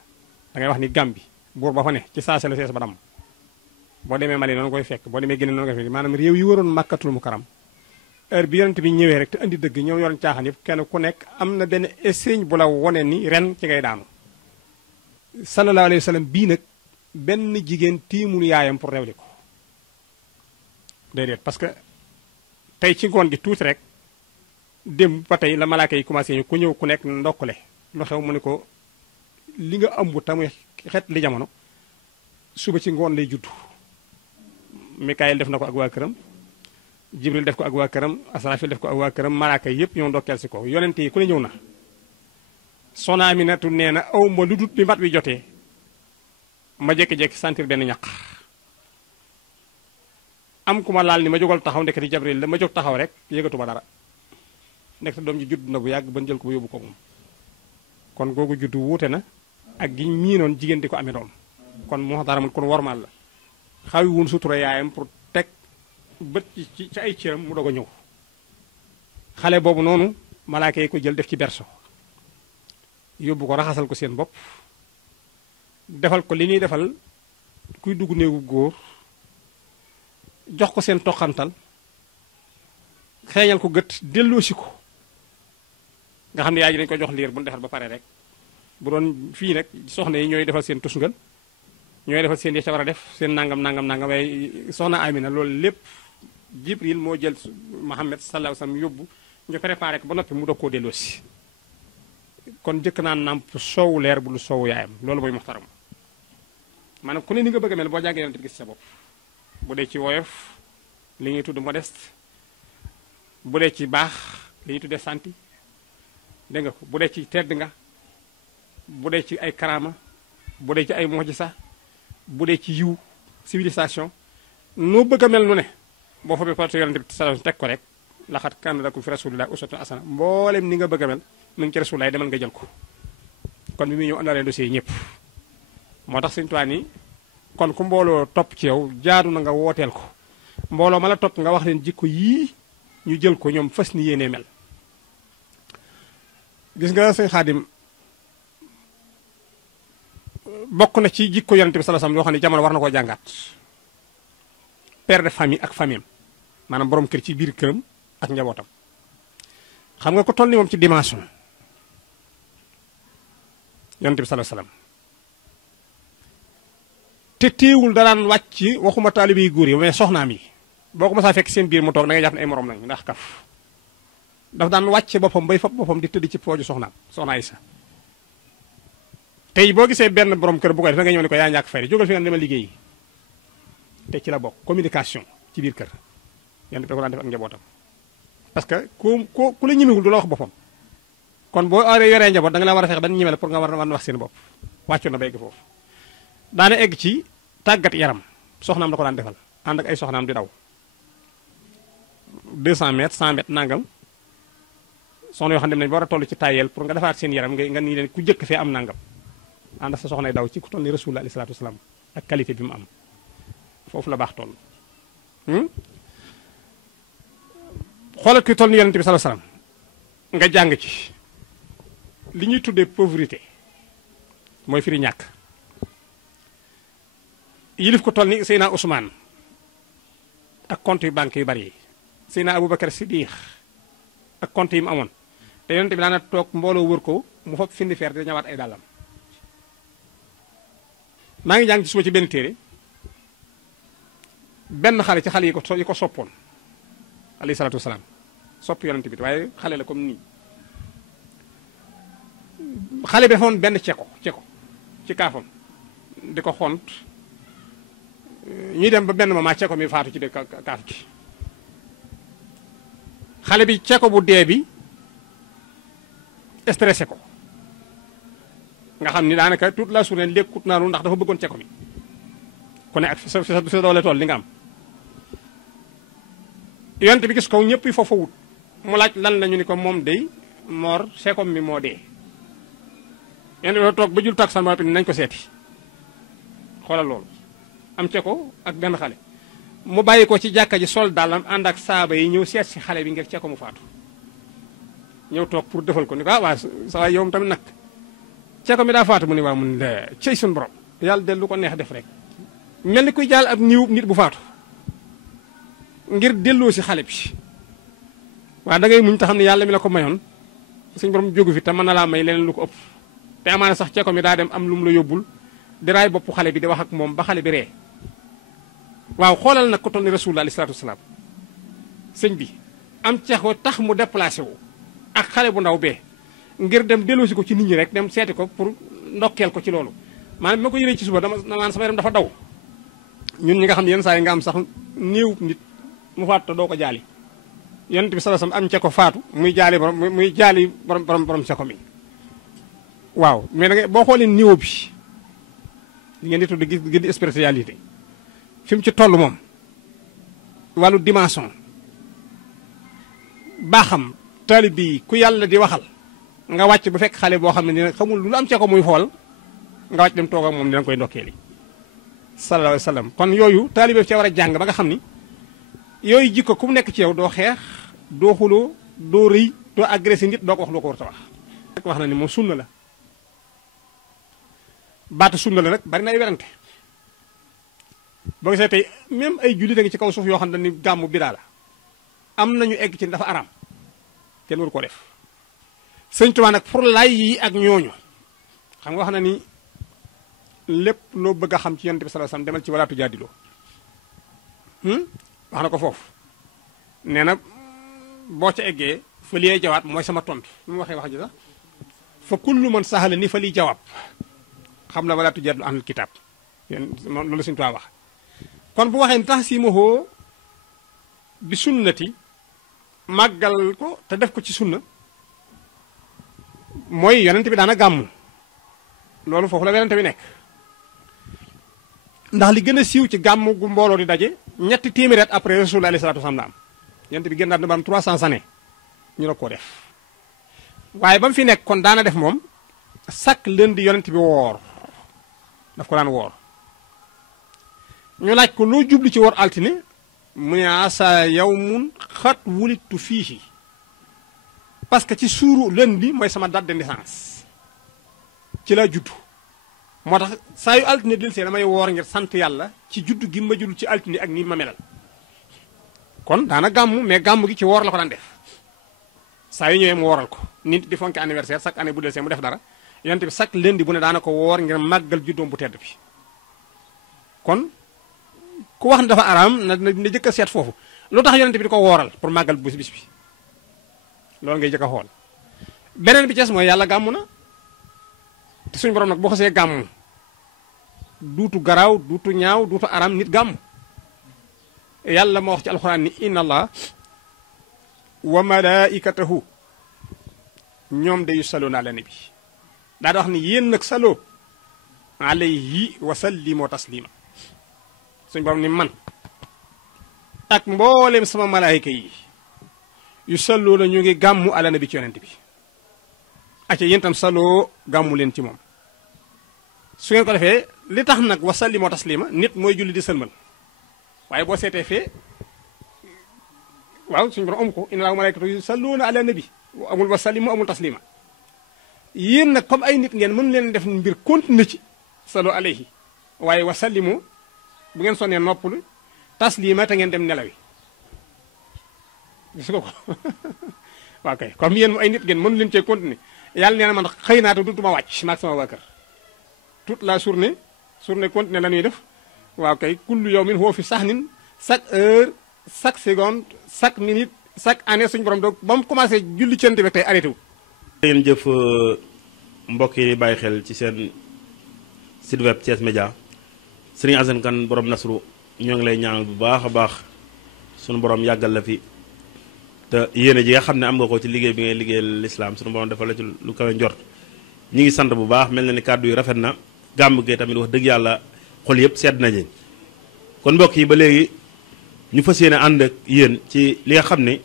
da ngay wax ni Gambie buur ba fa ne ci saase la sees ba dam boo demee Mali noonu koy fekk boo demee Guinée noonu koy fekk maanaam réew yi waroon Makkatul Mukarram heure bi yonent bi ñëwee rek te andi dëgg ñoom yoroon caaxaan yëpp kenn ku nekk am na benn signe bu la wone ni ren ci ngay daanu sallallahu alayhi wa sallam bii nag benn jigéen tiimul yaayam pour rewli ko déedéet parce que tey ci ngoon gi tuuti rek dem ba tey la malaaka yi commencé ñu ku ñëw ku nekk ndokkale lu xew mu ne ko li nga ëmb tamuy xet li jamono suba ci ngoon lay juddu Mikaayil def na ko ak waa këram Jibril def ko ak waa këram Asrafil def ko ak waa këram malaaka yi yëpp ñoo ndokkeel si ko yonente yi ku ne ñëw na Soxna Aminatu nee na aw ma lu dut bi mat bi jotee ma jékki-jékki sentir benn ñaq am ku ma laal ni ma jógal taxaw ndeketi Jibril la ma jóg taxaw rek yëgatuma dara ndekete doom ji judd na bu yàgg ban jël ko ba yóbbu ko moom kon googu juddu wuute na ak gi miinoon jigéen di ko amee doom kon moo dara man kon wormaal la xawi wun sutura yaayam pour teg bët ci ay cëram mu doog a ñëw xale boobu noonu malaaka yi ko jël def ci berso yóbbu ko raxasal ko seen bopp defal ko li ñuy defal kuy dugg néegu góor jox ko seen toqantal xeeñal ko gët delloosi ko nga xam ne yaay ji dañu ko jox liir bu ñu defal ba pare rek bu doon fii rek soxna yi ñooy defal seen tusngal ñooy defal seen yi ca war a def seen nangam waaye soxna Amina loolu lépp Jibril moo jël Muhammad sallallahu alayhi wasallam yóbbu ñu préparé ko ba noppi mu doog koo delloosi kon jëkk naa nàmp soowu leer bu lu soowu yaayam loolu mooy muxtaram maanaam ku ne ni nga bëgg a mel boo jàngee yonent bi gis sa bopp bu dee ci woyof li ñuy tudd modeste bu dee ci baax li ñuy tuddee santi dégg nga ko bu dee ci tedd nga bu dee ci ay karama bu dee ci ay mujisa bu dee ci yiw civilisation noo bëgg a mel nu ne boo fa bi porte yonent bi sallallahu teg ko rek laxat kaana lakum fi rasulillahi uswatun hasana mboolem ni nga bëgg a mel mu ngi ci rasulaay demal nga jël ko kon bi muy ñëw àndaale dossier yi ñëpp moo tax Sëñ Tuubaa ni kon ku mbooloo topp ci yow jaadu na nga wooteel ko mbooloo ma la topp nga wax leen jikko yii ñu jël ko ñoom fas ni yéenee mel gis nga Sëñ Xaadim bokk na ci jikko yonent bi sallallahu alayhi wasallam yoo xam ne jamono war na koo jàngaat père de famille ak famille maanaam borom kër ci biir këram ak njabootam xam nga ko toll ni moom ci dimension yonent bi sallallahu alayhi wasallam te teewul daraan wàcc waxuma taalibe yi góor yi mais soxnaam yi boo ko mësaa fekk seen biir mu toog da ngay jàpp ne ay morom lañ ndax kaf daf daan wàcce boppam bay fab boppam di tëdd ci pooju soxnaam soxna Aysa tey boo gisee benn borom kër bu koy def nga ñëw ne ko yaa ñàkk fayda jógal fi nga dema liggéeyi te ci la bokk communication ci biir kër yonent bi ko daan def ak njabootam parce que ku la ñemewul du la wax boppam kon boo yoree njaboot da nga la war a fexe ba ñeme la pour nga war a wax seen bopp wàccoon na ba egg foofu daana egg ci tàggat yaram soxnaam la ko daan defal ànd ak ay soxnaam di daw 200 mètres 100 mètres nangam soxna yoo xam ne dem nañ ba war a toll ci tayel pour nga defaat seen yaram nga nii leen ku jëkk fee am nangam ànd sa soxnay daw ci ku toll ni Rasulullah alayhi salaatu wasalaam ak qualité bi mu am foofu la baax toll xoolal ki toll ni yonent bi sallallahu alayhi wasallam nga jàng ci li ñuy tuddee pauvreté mooy firi ñàkk yilif ko toll ni Seydina Ousmane ak compte yu banque yu bari yi Seydina Aboubacar Siddiq ak compte yi mu amoon te yonent bi daana toog mbooloo wër ko mu fab findi feer di ñawaat ay dàllam maa ngi jàng ci suba ci benn téere benn xale ci xale yi ko soppoon alayhi salaatu wasalaam sopp yonent bi waaye xale la comme nii xale bi defoon benn ceko ci kaafam di ko xont ñuy dem ba benn moment ceko mi faatu ci de kaaf gi xale bi ceko bu dee bi stressé ko nga xam ni daanaka toute la journée lekkut naanu ndax dafa bëggoon ceko mi ku ne ak sa doole tool li nga am yonent bi gis ko ñëpp yi foofa wut mu laaj lan la ñu ni ko moom day moor seekom mi moo dee yonent bi toog ba jul takk san ma nañ ko seeti xoolal loolu am ceko ak benn xale mu bàyyi ko ci jàkka ji sol daalam ànd ak saaba yi ñëw seet si xale bi ngir ceko mu faatu ñëw toog pour defal ko ni ko waa sa waay yow tamit nag ceko mi daa faatu mu ni waa mun la cey suñu borom yàlla del lu ko neex def rek mel ni kuy jaal ab niw nit bu faatu ngir delloo si xale bi waaw da ngay muñ ta xam ne yàlla mi la ko mayoon suñu borom jógu fi te mën na laa may leneen lu ko ëpp te amaana sax ceko mi daa dem am lu mu la yóbbul di raay boppu xale bi di wax ak moom ba xale bi ree waaw xoolal nag ko toll ni rasulullah alayhi salaatu wasalaam sëñ bi am ceko tax mu déplacé wu ak xale bu ndaw bee ngir dem delloosi ko ci nit ñi rek dem seeti ko pour ndokkeel ko ci loolu maanaam bi ma ko yëree ci suba dama naan sama yaram dafa daw ñun ñi nga xam ne yenn saa yi nga am sax néew nit mu faatu te doo ko jaali yonent bi sallallahu alayhi wasallam am ceko faatu muy jaali borom ceko mi waaw mais da nga boo xoolee niveau bi li ngeen di tudd gi di spiritualité fi mu ci toll moom wàllu dimension baaxam taalib bi ku yàlla di waxal nga wàcc bu fekk xale boo xam ne dina xamul lu am ceko muy xool nga wàcc dem toog ak moom dina koy ndokkeeli sallallahu alayhi wasallam kon yooyu taalibe ci war a jàng ba nga xam ni yooyu jikko ku mu nekk ci yow doo xeex doo xuloo doo rëy doo agressé nit doo ko wax loo ko war a wax rek wax na ni moom sunna la baatu sunna la nag bari na ay werante boo gisee tey même ay jullit a ngi ci kaw suuf yoo xam ne ni gàmmu bidaa la am nañu egg ci dafa araam kenn waru ko def sëñ Tuubaa nag pour lay yi ak ñooñu xam nga wax na ni lépp loo bëgg a xam ci yonent bi sallallahu alayhi wasallam demal ci walaatu jaadiloo wax na ko foofu nee na boo ca eggee fa liyee jawaab mooy sama tontu nu mu waxee wax ji sax fa kullu man sahala ni fa liy jawaab xam la walaatu jaadilu ahlul kitaab yéen loolu Sëñ Tuubaa wax kon bu waxee ni tax si mahoo bi sunnati màggal ko te def ko ci sunna mooy yonent bi daana gàmmu loolu foofu la yonent bi nekk ndax li gën a siiw ci gàmmu gu mbooloo di daje ñetti téeméeri at après Rasulullah alayhi salaatu wasalaam la am yonent bi génnaat na ba am 300 années ñu la koo def waaye ba mu fi nekk kon daana def moom chaque lundi yonent bi woor daf ko daan woor ñu laaj ko loo jublu ci woor altine mu ne asa yawmun xat wulitu fiihi parce que ci suuru lundi mooy sama date de naissance ci laa juddu moo tax saa yu altine del see damay woor ngir sant yàlla ci juddu gi ma juddu ci altine ak nii ma melal kon daana gàmmu mais gàmmu gi ci woor la ko daan def saa yu ñëwee mu wooral ko nit di fonke anniversaire chaque année bu del see mu def dara yonent bi chaque lundi bu ne daana ko woor ngir màggal juddoom bu tedd bi kon ku wax ne dafa araam na jëkk a seet foofu lu tax yonent bi di ko wooral pour màggal bis bi loolu ngay jëkk a xool beneen bi ci des mooy yàlla gàmmu na te suñu borom nag boo xasee gàmmu duutu garaaw duutu ñaaw duutu araam nit gàmmu yàlla ma wax ci alxuraan ni inna allah wa malaikatahu ñoom de yusalluuna ala nabi daa di wax ni yéen nag saloo alayhi wa sallimu taslima suñu borom ni man ak mbooleem sama malaayika yi yusalluuna ñu ngi gàmmu ala nabi ci yonent bi acca yéen tam saloo gàmmu leen ci moom su ngeen ko defee li tax nag wa sallimu taslima nit mooy julli di sëlmal waaye boo seetee fee waaw suñu borom amu ko inna laaha wa malaa'ikatahu yusalluuna ala nabi amul wa sallimu amul taslima yéen nag comme ay nit ngeen mën leen def mbir continuer ci salo alayhi waaye wa sallimu bu ngeen sonnee noppalu taslima te ngeen dem nelawi gis nga ko waaw kay comme yéen ay nit ngeen mënu leen cee continuer yàlla nee na man xëy naa te dutuma wàcc maag sama waa kër toute la journée continuer la ñuy def waaw kay kullu yawmin huwa fi sahnin chaque heure chaque seconde chaque minute chaque année suñu borom donc ba mu commencé julli cent bi tey arrêté wu. ngeen jëf mbokk yi bàyyi xel ci seen site web Thiès Média Serigne Assane Kane borom Nasru ñoo ngi lay ñaanal bu baax a baax sunu borom yàggal la fi te yéene ji nga xam ne am nga ko ci liggéey bi ngay liggéeyal lislaam sunu borom defal la ci lu kawe njort ñi ngi sant bu baax mel na ni kàddu yi rafet na gàmm gi tamit wax dëgg yàlla xol yëpp sedd nañu kon mbokk yi ba léegi ñu fas yéene ànd ak yéen ci li nga xam ne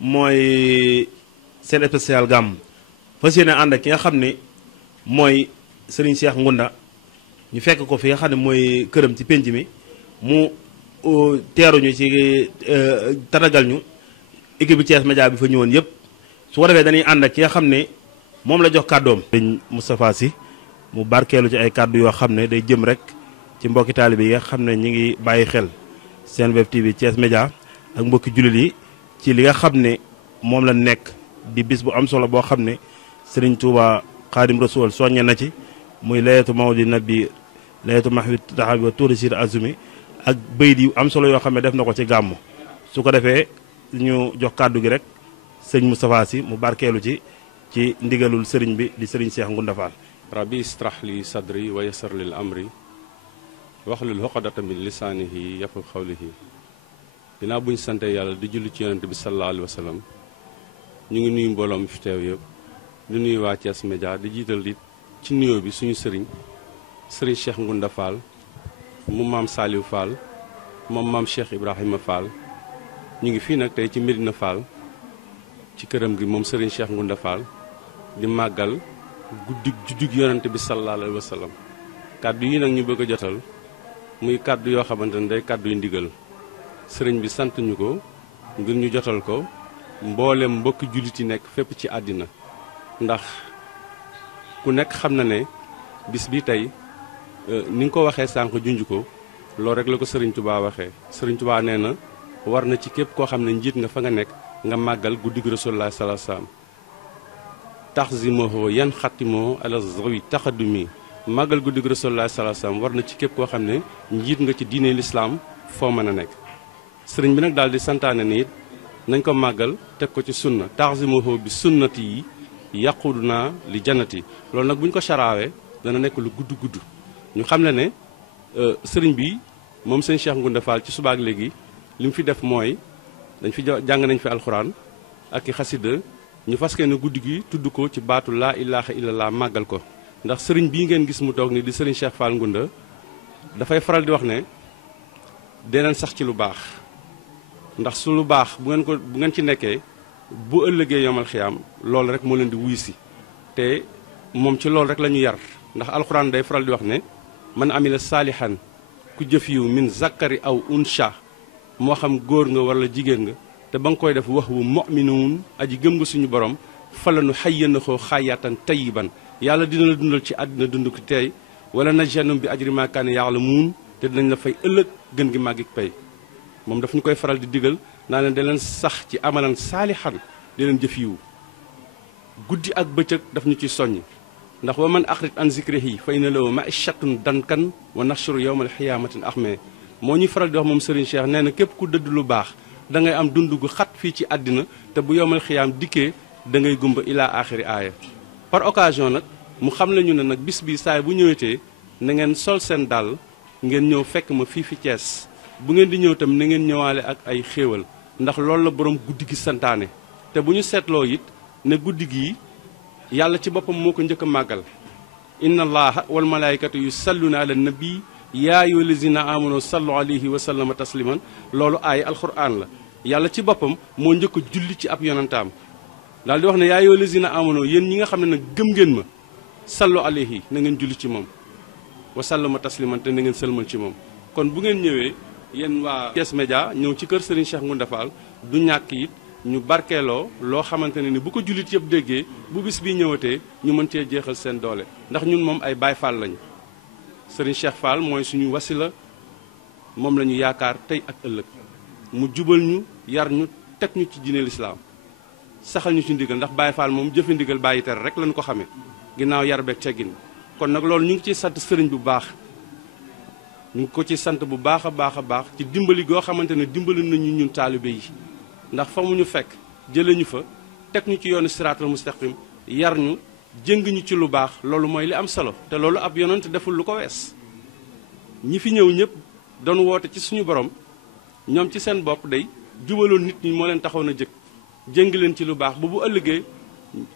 mooy seen spécial gàmm fas yéene ànd ak ki nga xam ne mooy Serigne Cheikh Ngounda ñu fekk ko fi nga xam ne mooy këram ci pénc mi mu teeruñu ci tatagal ñu équipe bi Thiès Média bi fa ñëwoon yëpp su ko defee dañuy ànd ak ki nga xam ne moom la jox kàddoom. Sëñ Moustapha Sy mu barkeelu ci ay kàddu yoo xam ne day jëm rek ci mbokki taalibe yi nga xam ne ñi ngi bàyyi xel seen web TV Thiès Média ak mbokki jullit yi ci li nga xam ne moom la nekk di bis bu am solo boo xam ne Serigne Touba Xaadim Rasul soññe na ci muy layatu mawdi nabi layatu mahwi taxabi wa tuuri sir azumi ak bayit yu am solo yoo xam ne def na ko ci gàmmu su ko defee ñu jox kàddu gi rek sëñ Moustapha Sy mu barkeelu ci ndigalul sëriñ bi di sëriñ Cheikh Ngounda Fall. rabbi israh li sadri wa yassir lil amri waxlul uqdatan min lisaanihi yafqahu qawlihi. dinaa buñ sante yàlla di julli ci yonent bi sallallahu alayhi wa sallam ñu ngi nuyu mbooloo mi fi teew yëpp di nuyu waa Thiès Média di jiital it ci nuyoo bi suñu sëriñ Cheikh Ngounda Fall mu maam Saliou Fall moom maam Cheikh Ibrahima Fall ñu ngi fii nag tey ci Medina Fall ci këram gi moom sëriñ Cheikh Ngounda Fall di màggal guddig juddug yonent bi sallallahu alayhi wa sallam kàddu yi nag ñu bëgg a jotal muy kàddu yoo xamante ne day kàddu yu ndigal sëriñ bi sant ñu ko ngir ñu jotal ko mboolem mbokki jullit yi nekk fépp ci àddina ndax ku nekk xam na ne bis bi tey ni nga ko waxee sànq junj ko loolu rek la ko sëriñ Touba waxee sëriñ Touba nee na war na ci képp koo xam ne njiit nga fa nga nekk nga màggal guddig Rasulullah sallallahu alayhi wasallam taxzimoo yan xattimoo ala zawi taxadumi màggal guddig Rasulullah sallallahu alayhi wasallam war na ci képp koo xam ne njiit nga ci diine lislaam foo mën a nekk sëriñ bi nag daal di santaane ni it nañ ko màggal teg ko ci sunna taxzimoo bi sunnati yi yaquduna li jannati loolu nag bu ñu ko charaawee dana nekk lu gudd gudd ñu xam ne sëriñ bi moom sëñ Cheikh Ngounda Fall ci subaak léegi li mu fi def mooy dañ fi jàng nañ fi alxuraan ak i xasida ñu fas ne guddi gi tudd ko ci baatu laa ilaaha illallah màggal ko ndax sëriñ bii ngeen gis mu toog ni di sëriñ Cheikh Fall Ngounda dafay faral di wax ne deneen sax ci lu baax ndax su lu baax bu ngeen ci nekkee bu ëllëgee yomal xiyaam loolu rek moo leen di wuy si te moom ci loolu rek la ñu yar ndax alxuraan day faral di wax ne man amila saalihan ku jëf yiw min zakkari aw unsha moo xam góor nga wala jigéen nga te ba nga koy def wax wu mu'minuun aji gëm nga suñu borom falanu xayyannaxoo xaayaatan tayiban yàlla dina la dundal ci àddina dund ko tey wala najziyannahum bi ajri maa kaanu ya'lamuun te dinañ la fay ëllëg gën gi màggik pay moom daf ñu koy faral di digal naa leen da leen sax ci amalan saalihan di leen jëf yiw guddi ak bëccëg daf ñu ci soññ ndax wa man axrit an zikrihi fa inna lahu ma'ishatun dankan wa nahshuru yawmal xiyaamatin ahme moo ñuy faral di wax moom Serigne Cheikh nee na képp ku dëdd lu baax da ngay am dund gu xat fii ci àddina te bu yawmal xiyaam dikkee da ngay gumba ilaa axiri aaya par occasion nag mu xam nañu ne nag bis bi saay bu ñëwetee na ngeen sol seen dàll ngeen ñëw fekk ma fii fi Thiès bu ngeen di ñëw tam na ngeen ñëwaale ak ay xéewal ndax loolu la borom guddi gi santaane te bu ñu seetloo it ne guddi gi yàlla ci boppam moo ko njëkk a màggal inna allaha wal malaikatu yusalluna ala nabi yaa ayyuha lazina amanu sallu alayhi wa sallama tasliman loolu aay alquran la yàlla ci boppam moo njëkk a julli ci ab yonantaam daal di wax ne yaa ayyuha lazina amanu yéen ñi nga xam ne nag gëm ngeen ma sallu alayhi na ngeen julli ci moom wa sallama tasliman te na ngeen sëlmal ci moom kon bu ngeen ñëwee yéen waa Thiès Média ñëw ci kër Serigne Cheikh Ngounda Fall du ñàkk it ñu barkeeloo loo xamante ne ni bu ko jullit yëpp déggee bu bis bi ñëwatee ñu mën cee jeexal seen doole ndax ñun moom ay Baay Fall lañu Serigne Cheikh Fall mooy suñu wasila moom la ñu yaakaar tey ak ëllëg mu jubal ñu yar ñu teg ñu ci diine lislaam saxal ñu ci ndigal ndax Baay Fall moom jëfe ndigal bàyyi tere rek lañu ko xamee ginnaaw yar beeg teggin kon nag loolu ñu ngi ciy sant sëriñ bu baax ñu ngi ko ci sant bu baax a baax a baax ci dimbali goo xamante ne dimbali nañu ñun taalibe yi ndax fa mu ñu fekk jëlee ñu fa teg ñu ci yoonu siraatal mustaqim yar ñu jëng ñu ci lu baax loolu mooy li am solo te loolu ab yonent deful lu ko wees ñi fi ñëw ñëpp doon woote ci suñu borom ñoom ci seen bopp day jubaloon nit ñi moo leen taxoon a jëkk jëng leen ci lu baax bu ëllëgee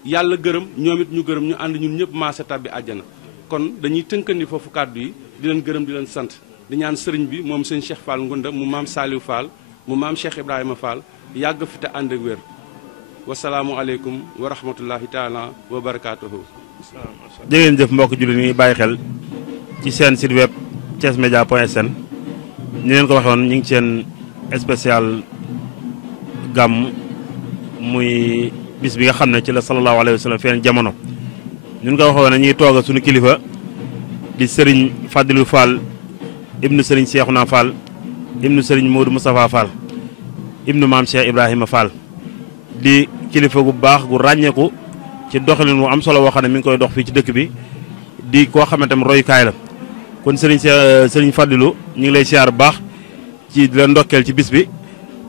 yàlla gërëm ñoom it ñu gërëm ñu ànd ñun ñëpp maase tàbbi àjjana kon dañuy tënkandi foofu kàddu yi di leen gërëm di leen sant di ñaan sëriñ bi moom sëñ Cheikh Fall Ngunda mu maam Saliou Fall mu maam Cheikh Ibrahima Fall yàgg fi te ànd ak wér wasalaamualeykum wa rahmatullahi taala wa barakaatuhu. jërë ngeen jëf mbokk jullit ñi bàyyi xel ci seen site web thiesmedia.sn ni leen ko waxoon ñu ngi seen spécial gàmm muy bis bi nga xam ne ci la sallallahu alayhi wa sallam feen jamono ñun ko waxoon ne ñuy tooga suñu kilifa di sëriñ Fadilou Fall ibnu sëriñ Cheikhouna Fall ibnu sëriñ Modou Moustapha Fall ibnu maam Cheikh Ibrahima Fall di kilifa gu baax gu ràññeeku ci doxalin wu am solo woo xam ne mi ngi koy dox fii ci dëkk bi di koo xam ne tam royukaay la kon sëriñ Fadilou ñu ngi lay siyaar bu baax ci di la ndokkeel ci bis bi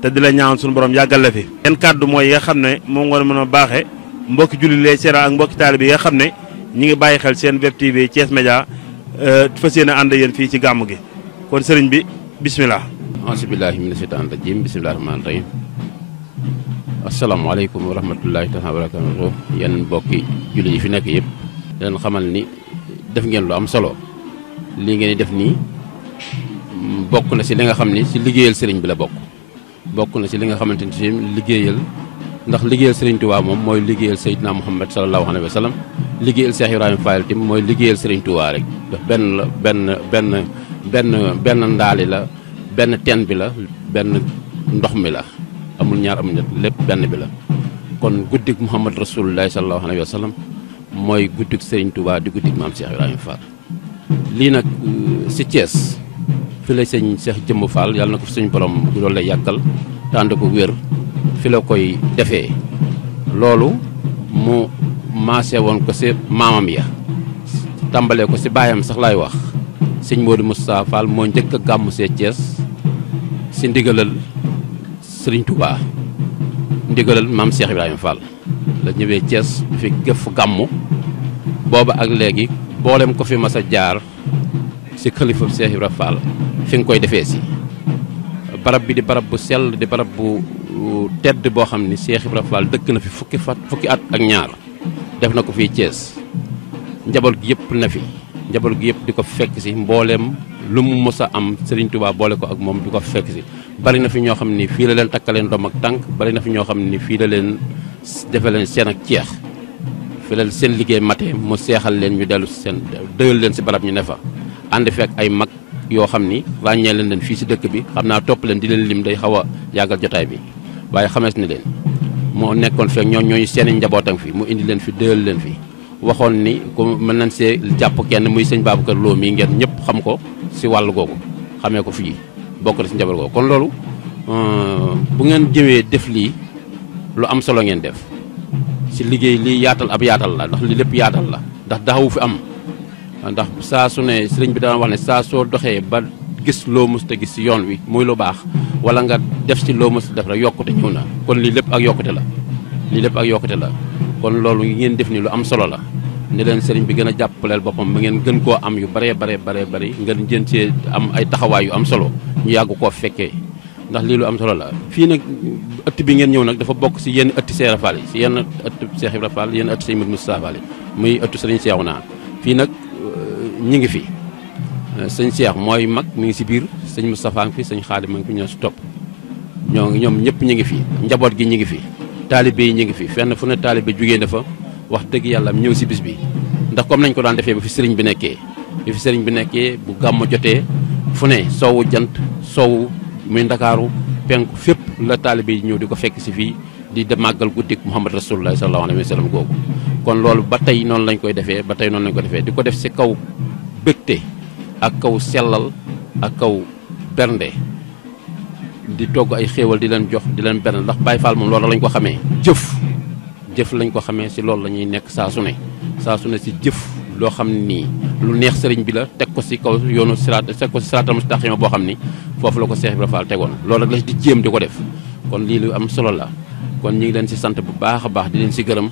te di la ñaan suñu borom yàggal la fi. yenn kàddu mooy yi nga xam ne moom nga mën a baaxee mbokki jullit lay seera ak mbokki taalibe yi nga xam ne ñi ngi bàyyi xel seen web TV Thiès Média fas yéene ànd yéen fii ci gàmm gi kon sëriñ bi bismillah. auzubillahi mina shaytaani rajim bismillahi rahmaani rahim asalaamaaleykum wa rahmatullahi taala wa barakatuh yéen mbokki jullit yi fi nekk yëpp leen xamal ni def ngeen lu am solo lii ngeen di def nii bokk na si li nga xam ni si liggéeyal sëriñ bi la bokk na si li nga xamante ni si liggéeyal ndax liggéeyal sëriñ Touba moom mooy liggéeyal Seydina Muhammad sallallahu alayhi wa sallam liggéeyal Cheikh Ibrahima Fall tim mooy liggéeyal sëriñ Touba rek ndax benn ndaali la benn teen bi la benn ndox mi la amul ñaar amul ñett lépp benn bi la kon guddik Muhammad rasulullahi sallallahu alayhi wa sallam mooy guddik sëriñ Touba di guddik maam Cheikh Ibrahima Fall lii nag si Thiès fi la sëñ Cheikh Jëmb Fall yàlla na ko fi suñu borom loolu lay yàggal tànd ko wér fi la koy defee loolu mu maase woon ko si maamam ya tàmbalee ko si baayam sax laay wax sëñ Modou Moustapha Fall moo njëkk a gàmmu see Thiès si ndigalal Sëriñ Touba ndigalal maam Cheikh Ibrahima Fall la ñëwee Thiès fi gëf gàmmu booba ak léegi boolem ko fi mas a jaar si xalifa Cheikh Ibrahima Fall fi nga koy defee si barab bi di barab bu sell di barab bu tedd boo xam ni Cheikh Ibrahima Fall dëkk na fi fukki at ak ñaar def na ko fii Thiès njaboot gi yëpp na fi njaboot gi yëpp di ko fekk si mbooleem lu mu mës a am Serigne Touba boole ko ak moom di ko fekk si bari na fi ñoo xam ni fii la leen takkaleen doom ak tànk bari na fi ñoo xam ni fii la leen defe leen seen ak ceex fi la seen liggéey mate mu seexal leen ñu dellu seen dëgal leen si barab ñu ne fa ànd fekk ay mag yoo xam ni ràññee leen fii si dëkk bi xam naa topp leen di leen lim day xaw a yàggal jotaay bi waaye xamees ni leen moo nekkoon fekk ñooñu seen i njabootam fi mu indi leen fi dëgal leen fi waxoon ni ku mën nañ see jàpp kenn muy sëñ Babacar Lo mii ngeen ñëpp xam ko si wàll googu xamee ko fii bokk na si njaboot googu kon loolu bu ngeen jëwee def lii lu am solo ngeen def si liggéey lii yaatal ab yaatal la ndax li lépp yaatal la ndax daxawu fi am ndax saa su ne sëriñ bi dana wax ne saa soo doxee ba gis loo mës te gis si yoon wi muy lu baax wala nga def si loo mës def rek yokkute ñëw na kon lii lépp ak yokkute la lii lépp ak yokkute la kon loolu ngeen def ni lu am solo la ne leen sëriñ bi gën a jàppaleel boppam ba ngeen gën koo am yu bare ngeen jën see am ay taxawaay yu am solo ñu yàgg koo fekkee ndax lii lu am solo la fii nag ëtt bi ngeen ñëw nag dafa bokk si yenn ëtti Cheikh Ibra Fall yi si yenn ëtt Cheikh Ibra Fall yenn ëtt sëñ Moustapha Fall yi muy ëttu sëriñ Cheikhouna fii nag ñi ngi fi sëñ Cheikh mooy mag mi ngi si biir sëñ Moustapha ngi fi sëñ Xaadim ma ngi fi ñoo si topp ñoom ñëpp ñi ngi fi njaboot gi ñi ngi fi taalibe yi ñu ngi fi fenn fu ne taalibe jugee dafa wax dëgg yàlla ñëw si bis bi ndax comme nañ ko daan defee ba fi sëriñ bi nekkee bu gàmm jotee fu ne soowu jant soowu muy ndakaaru penku fépp la taalibe yi ñëw di ko fekk si fii di màggal guddik Muhammad Rasulullah sallallahu alayhi wa sallam googu kon loolu ba tey noonu lañ koy defee di ko def si kaw bégte ak kaw sellal ak kaw bernde di togg ay xéewal di leen jox di leen benn ndax Baye Fall moom loolu lañ ko xamee jëf lañ ko xamee si loolu la ñuy nekk saa su ne si jëf loo xam nii lu neex sëriñ bi la teg ko si kaw yoonu teg ko si siraatal mustaqima boo xam ni foofu la ko Cheikh Ibra Fall tegoon loolu rek la di jéem di ko def kon lii lu am solo la kon ñu ngi leen si sant bu baax a baax di leen si gërëm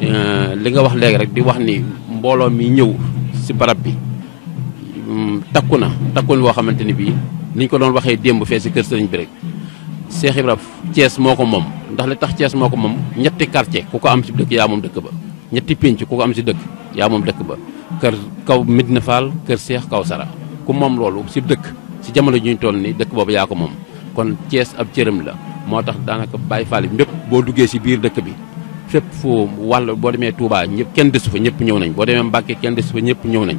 li nga wax léegi rek di wax ni mbooloo mi ñëw si barab bi takku na takkul boo xamante ni bii niñ ko doon waxee démb fee si kër sëriñ bi rek Cheikh Ibra Thiès moo ko moom ndax li tax Thiès moo ko moom ñetti quartier ku ko am si dëkk yaa moom dëkk ba ñetti pénc ku ko am si dëkk yaa moom dëkk ba kër kaw Medina Fall kër Cheikh kaw Sara ku moom loolu si dëkk si jamono ji ñu toll ni dëkk boobu yaa ko moom kon Thiès ab cëram la moo tax daanaka Baye Fall yi mbépp boo duggee si biir dëkk bi fépp fu wàll boo demee Touba ñëpp kenn desu fa ñëpp ñëw nañ boo demee Mbacke kenn desu fa ñëpp ñëw nañ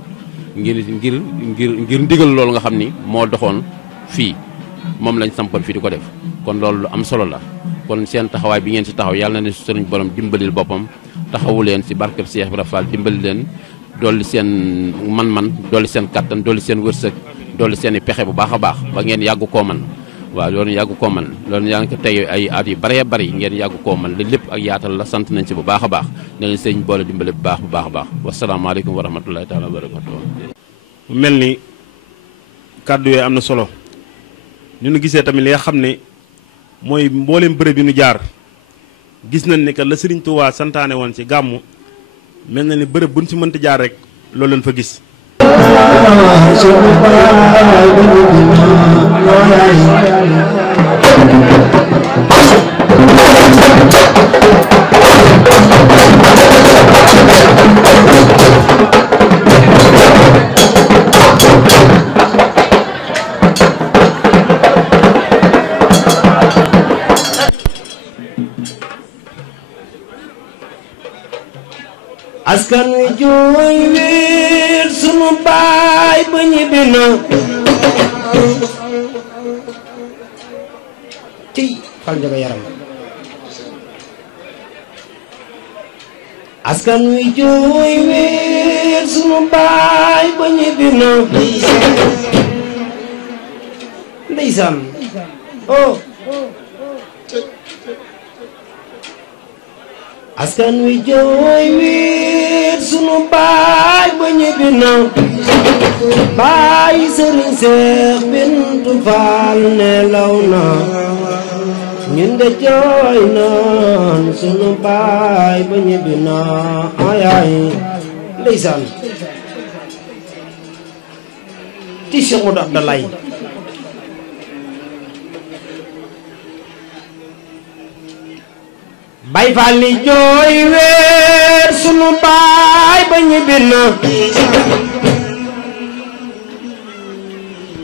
ngir ndigal loolu nga xam ni moo doxoon fii moom lañ sampoon fii di ko def kon loolu lu am solo la kon seen taxawaay bi ngeen si taxaw yàlla na ne sëriñ borom dimbalil boppam taxawu leen si barkeb Cheikh Ibra Fall dimbali leen dolli seen man-man dolli seen kattan dolli seen wërsëg dolli seen i pexe bu baax a baax ba ngeen yàggu koo man waaw loolu yàggu koo man loolu yaa ngi ko tey ay at yu bëree bëri ngeen yàggu koo man li lépp ak yaatal la sant nañ si bu baax a baax ne leen sëriñ boole dimbali bu baax a baax wasalaamaaleykum wa rahmatullahi taala wa barakatuh mel ni kàddu yooyu am na solo ñu nu gisee tamit li nga xam ne mooy mbooleem bërëb yi nu jaar gis nañ ne que la Sëriñ Tuubaa santaane woon ci gàmmu mel na ni bërëb buñ ci mënta jaar rek loolu leen fa gis askan wi jooy wiir sunu baay ba ñibbi na ci fal njaga yaram askan wi jooy wiir sunu baay ba ñibbi na ndeysaan oh askan wi jooy wiir sunu baay ba ñibbi na baay Sëriñ Seex Bintu Faal nelaw na ñun de jooy naan sunu baay ba ñibbi na ayaay ndeysaan ti Cheikh Modou Abdoulaye Baay Faal li jooy weer sunu baay ba ñibbi na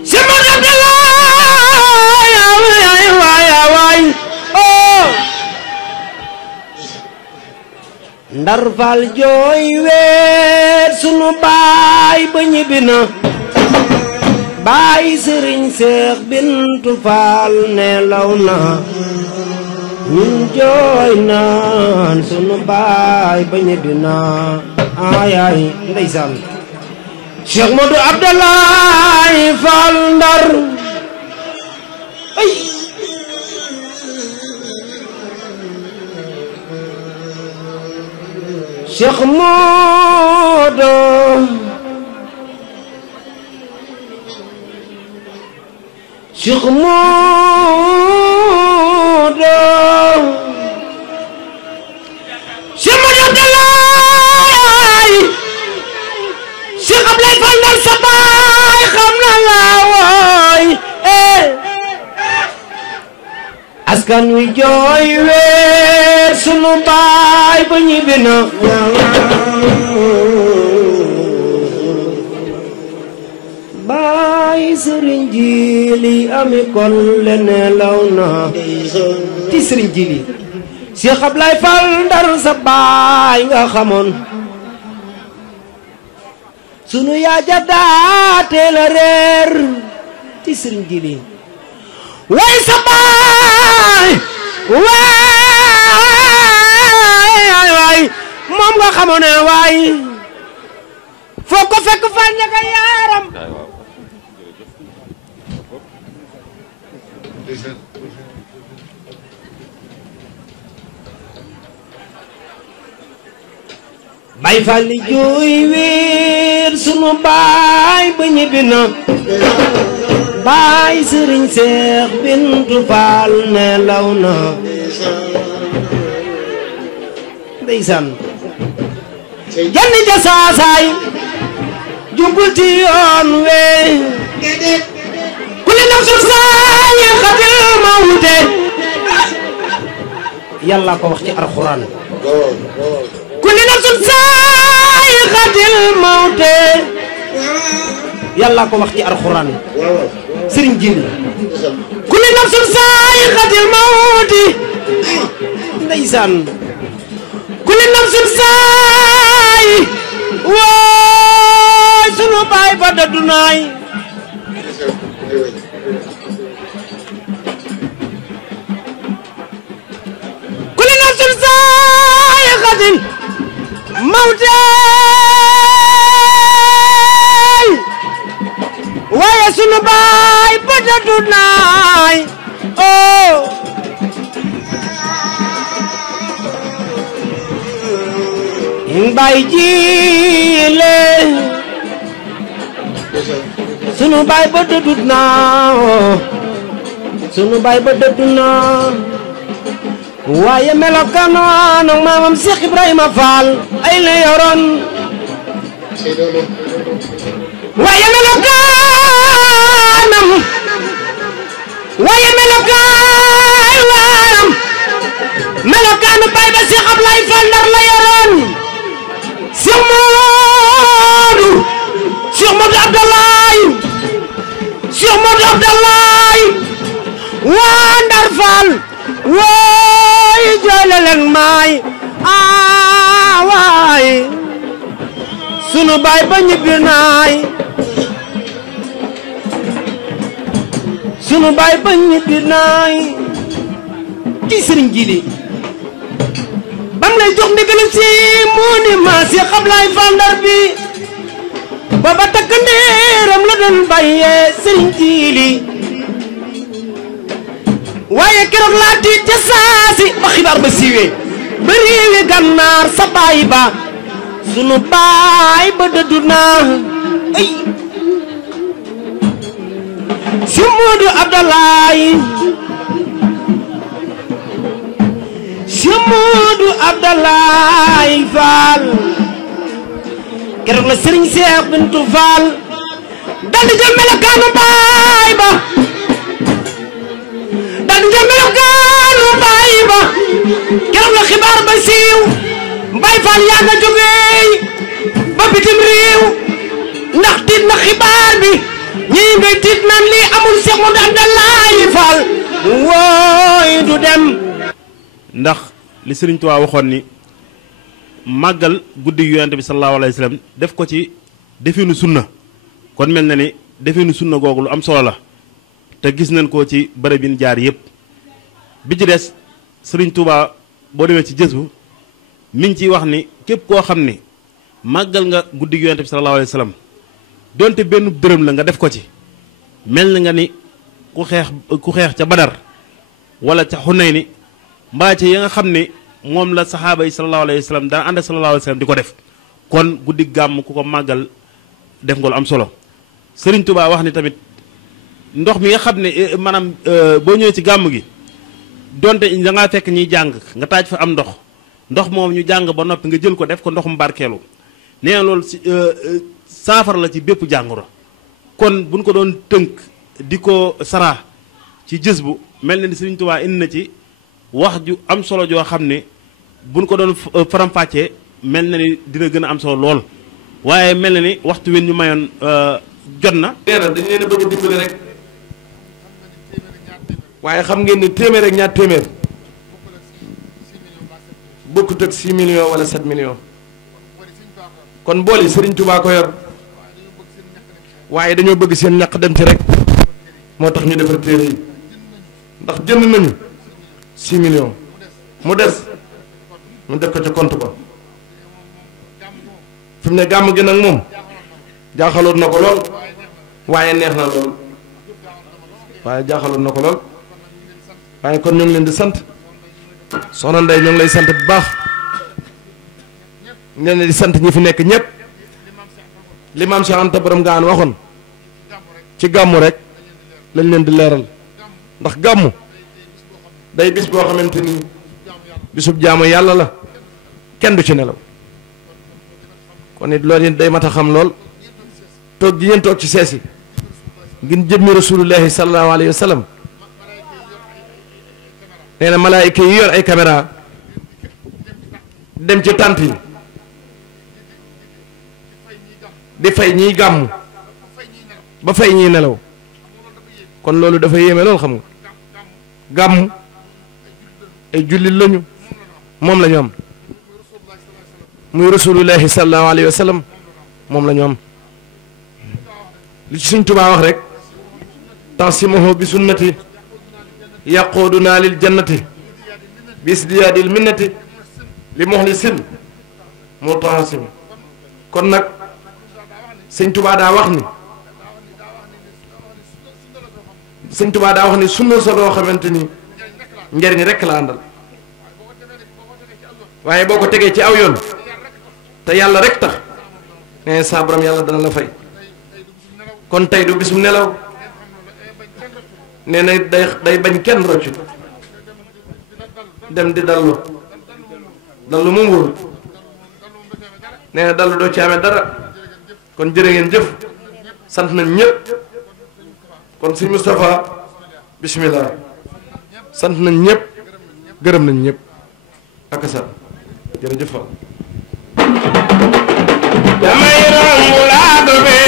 Cheikh Modou Abdoulaye waay oh Ndar Faal jooy weer sunu baay ba ñibbi na baay Sëriñ Seex Bintu Faal nelaw na ñun jooy naan sunu baay ba ñibbi na ayaay ndeysaan Cheikh Modou Abdoulaye Fall Ndar ay Cheikh Modou Cheikh Abdoulaye Cheikh Abdoulaye Fall Ndar sa baay xam na la waay askan wi jooy weer sunu baay ba ñibbi na baay Sëriñ Jili ami kon lene law na ti Sëriñ Jili Cheikh Abdoulaye Fall Ndar sa baay nga xamoon sunu yaa ja daatee la reer ti Sëriñ Jili way sa baay waay moom nga xamoon ne waay foo ko fekk Fall ñaka yaaram Baay Faal li jooy wiir sunu baay ba ñibbi na baay Sëriñ Seex Bintu Faal nelaw na ndeysaan janni ja saasaay jubul ci yoon we kulli nafsin zaa'iqatul mawte yàlla ko wax ci alxuraan kulli nafsin zaa'iqatul mawte yàlla ko wax ci alxuraan sëriñ Jili kulli nafsin zaa'iqatul mawti ndeysaan kulli nafsin zaa'i waay sunu baay ba dëddu naay kulli nafsin zaa'iqatul mawti waaye sunu baay ba dëddu naay oh Baay Jile sunu baay ba dëddu naay sunu baay ba dëddu naay waaye melokaanu maamam Cheikh Ibrahima Fall ay la yoroon waaye melokaanam melokaanu baay ba Cheikh Ablaye Fall Ndar la yoroon Cheikh Modou Abdoulaye waa Ndar Fall waay jooyle leen maay waay sunu baay ba ñibbi naay sunu baay ba ñibbi naay ci Sëriñ Jili bam lay jox ndigal si mu ni ma si Ablaye Fall Ndar bi baba takk ndeeram la doon bàyyee Sëriñ Jili waaye keroog laa tiit ca saasi ba xibaar ba siiwee ba réewi gànnaar sa baay ba sunu baay ba dëddu naa ay si Moodu Abdoulaye si Moodu Abdoulaye Fall keroog la Sëriñ Seex Bintu Fall daldi jël melokaanu baay ba keroog la xibaar ba siiw Baay Fall yaa nga jógee ba bitim réew ndax tiit na xibaar bi ñii ngay tiit naan lii amul Seex Moodu Abdoulaye Fall wooy du dem ndax li Sëriñ Tuubaa waxoon ni màggal guddi Yonent bi sallallahu alayhi wa sallam def ko ci definu sunna kon mel na ni definu sunna googu lu am solo la te gis nañ ko ci bërëb yi jaar yëpp bi ci des Sëriñ Tuubaa boo demee ci Jazbu mi ngi ciy wax ni képp koo xam ni màggal nga guddi Yonent bi sallallahu alayhi wa sallam donte benn dërëm la nga def ko ci mel na nga ni ku xeex ca Badar wala ca Xunayni mbaa ca ya nga xam ne moom la saxaaba yi sallallahu alayhi wa sallam daan ànd ak sallallahu alayhi wa sallam di ko def kon guddi gàmm ku ko màggal def nga lu am solo Sëriñ Tuubaa wax ni tamit ndox mi nga xam ne maanaam boo ñëwee ci gàmm gi donte da ngaa fekk ñuy jàng nga taaj fa am ndox moom ñu jàng ba noppi nga jël ko def ko ndoxum barkeelu nee na loolu saafara la ci bépp jàngoro kon buñ ko doon tënk di ko saraa ci Jazbu mel na ni Sëriñ Tuubaa indi na ci wax ju am solo joo xam ne buñ ko doon faram-fàccee mel na ni dina gën a am solo lool waaye mel na ni waxtu wen ñu mayoon jot na. nee na dañu leen a bëgg a dimbali rek waaye xam ngeen ni téeméer ak ñaar téeméer bokkut ak 6 millions wala 7 millions kon bool yi Sëriñ Tuubaa ko yor waaye dañoo bëgg seen ñaq dem ci rek moo tax ñu defar téere yi ndax jënd nañu 6 millions mu des mu def ko ca compte ba fi mu ne gàmm gi nag moom jaaxaloon na ko lool waaye neex na lool waaye jaaxaloon na ko lool waaye kon ñu ngi leen di sant soxna Ndey ñoo ngi lay sant bu baax ñu leen di sant ñi fi nekk ñëpp li maam Cheikh Anta borom gaan waxoon ci gàmmu rek lañ leen di leeral ndax gàmmu day bis boo xamante ni bisub jaamu yàlla la kenn du ci nelaw kon it loolu it day mat a xam lool toog gi ngeen toog ci sees yi ngir jëmmi rasulullahi sallallahu alayhi wa sallam nee na malaayika yi yor ay caméra dem ci tànt yi di fay ñiy gàmm ba fay ñiy nelaw kon loolu dafa yéeme lool xam nga gàmm ay jullit lañu moom la ñu am muy rasulullahi sallallahu alayhi wa sallam moom la ñu am li ci Sëñ Tuubaa wax rek tansimuhu bi sunnati yaquduna lil jannati bi isdiyaadil minnati li muxlisin mutasim kon nag Sëñ Tuubaa daa wax ni Sëñ Tuubaa daa wax ni sunna sa loo xamante ni njariñ rekk la àndal waaye boo ko tegee ci aw yoon te yàlla rek tax nee saa borom yàlla dana la fay kon tey du bisum nelaw nee na day bañ kenn roccu dem di dallu moom wóorul nee na dallu doo ci amee dara kon jërë ngeen jëf sant nañ ñëpp kon sëñ Moustapha bismillah sant nañ ñëpp gërëm nañ ñëpp ak sa jërëjëf Fall damay romb laado be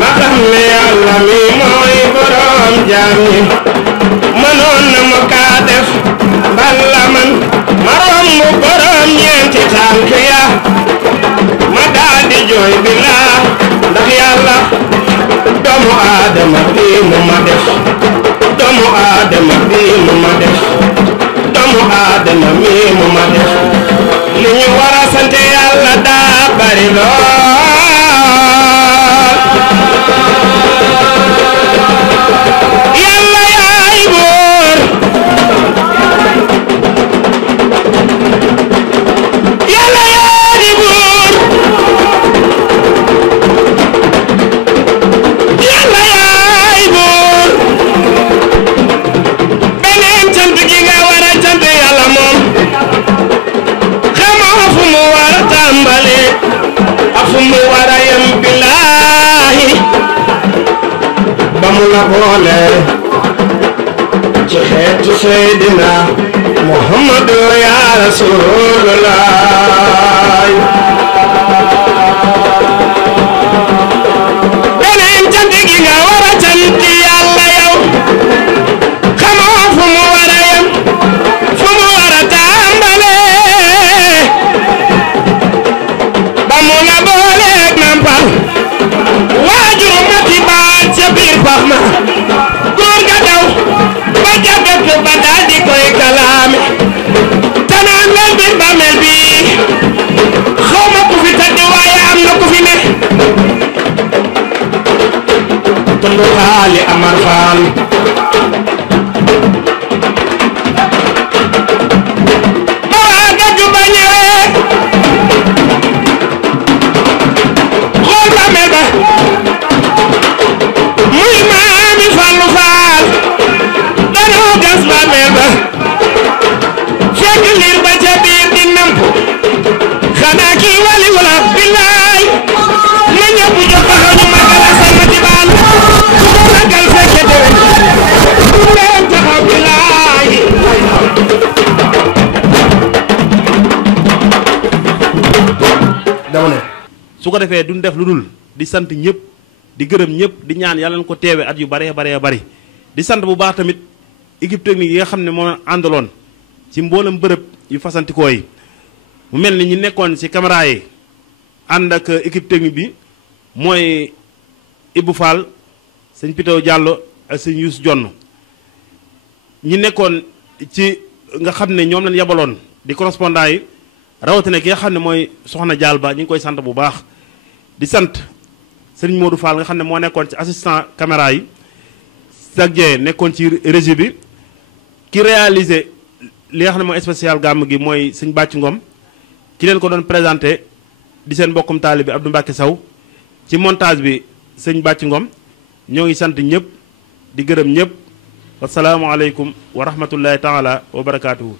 ma xam ne yàlla mi mooy borom jaam ñi mënoon na ma kaa def balla man ma romb borom ñeenti tànk ya ma daal di jooy bilaa ndax yàlla doomu aadama bii mu ma def doomu aadama bii mu ma def doomu aadama mii mu ma def li ñu war a sant yàlla daa bari lool yàlla yaay buur yàlla yaay buur yàlla yaay buur beneen cant gi nga war a cant yàlla moom xamoo fu mu war a tàmbali ak fu mu war a yem billaahi ba mu la boole ci xeetu Seydina Muhammadu ya Rasulullah beneen cant gi nga war a cant yàlla yow xamoo fu mu war a yem fu mu war a tàmbale ba mu la booleeg nampal waajur mati baat ca biir pax ma góor ga daw ba jàggat ba daal di koy kalaame tanaan leen biir bàmmeel bi xaw ma ku fi tëdd waaye am na ku fi ne tundu xaali Amar Faal ba waa gaju ba ñëwee xool bàmmeel ba muy maami Fallu Faal danoo gas bàmmeel ba fekk liir ba ca biir di namp xanaa kii wali wala billaay na ñëpp jóg taxaw ñu magal ak sama tibaan su ko magal fekke déwén leen taxaw billaay dama ne su ko defee duñ def lu dul di sant ñëpp di gërëm ñëpp di ñaan yàlla na ko teewe at yu baree baree bari di sant bu baax tamit équipe technique yi nga xam ne moo àndaloon ci mboolem bërëb yu fasantikoo yi mu mel ni ñu nekkoon ci caméra yi ànd ak équipe technique bi mooy Ibou Fall sëñ Pitaw Diallo ak sëñ Youssou Jonn ñi nekkoon ci nga xam ne ñoom lañ yabaloon di correspondant yi rawatina ki nga xam ne mooy soxna Dial Ba ñu ngi koy sant bu baax di sant sëriñ Modou Fall nga xam ne moo nekkoon ci assistant caméra yi Sak Dieng nekkoon ci régie bi ki réalisé li nga xam ne mooy spécial gàmm gi mooy sëñ Bàcc Ngom ki leen ko doon présenté di seen mbokkum taalibe bi Abdou Mbacke Sow ci montage bi sëñ Bàcc Ngom ñoo ngi sant ñëpp di gërëm ñëpp wasalaamualeykum wa rahmatullahi taala wa barakaatuhu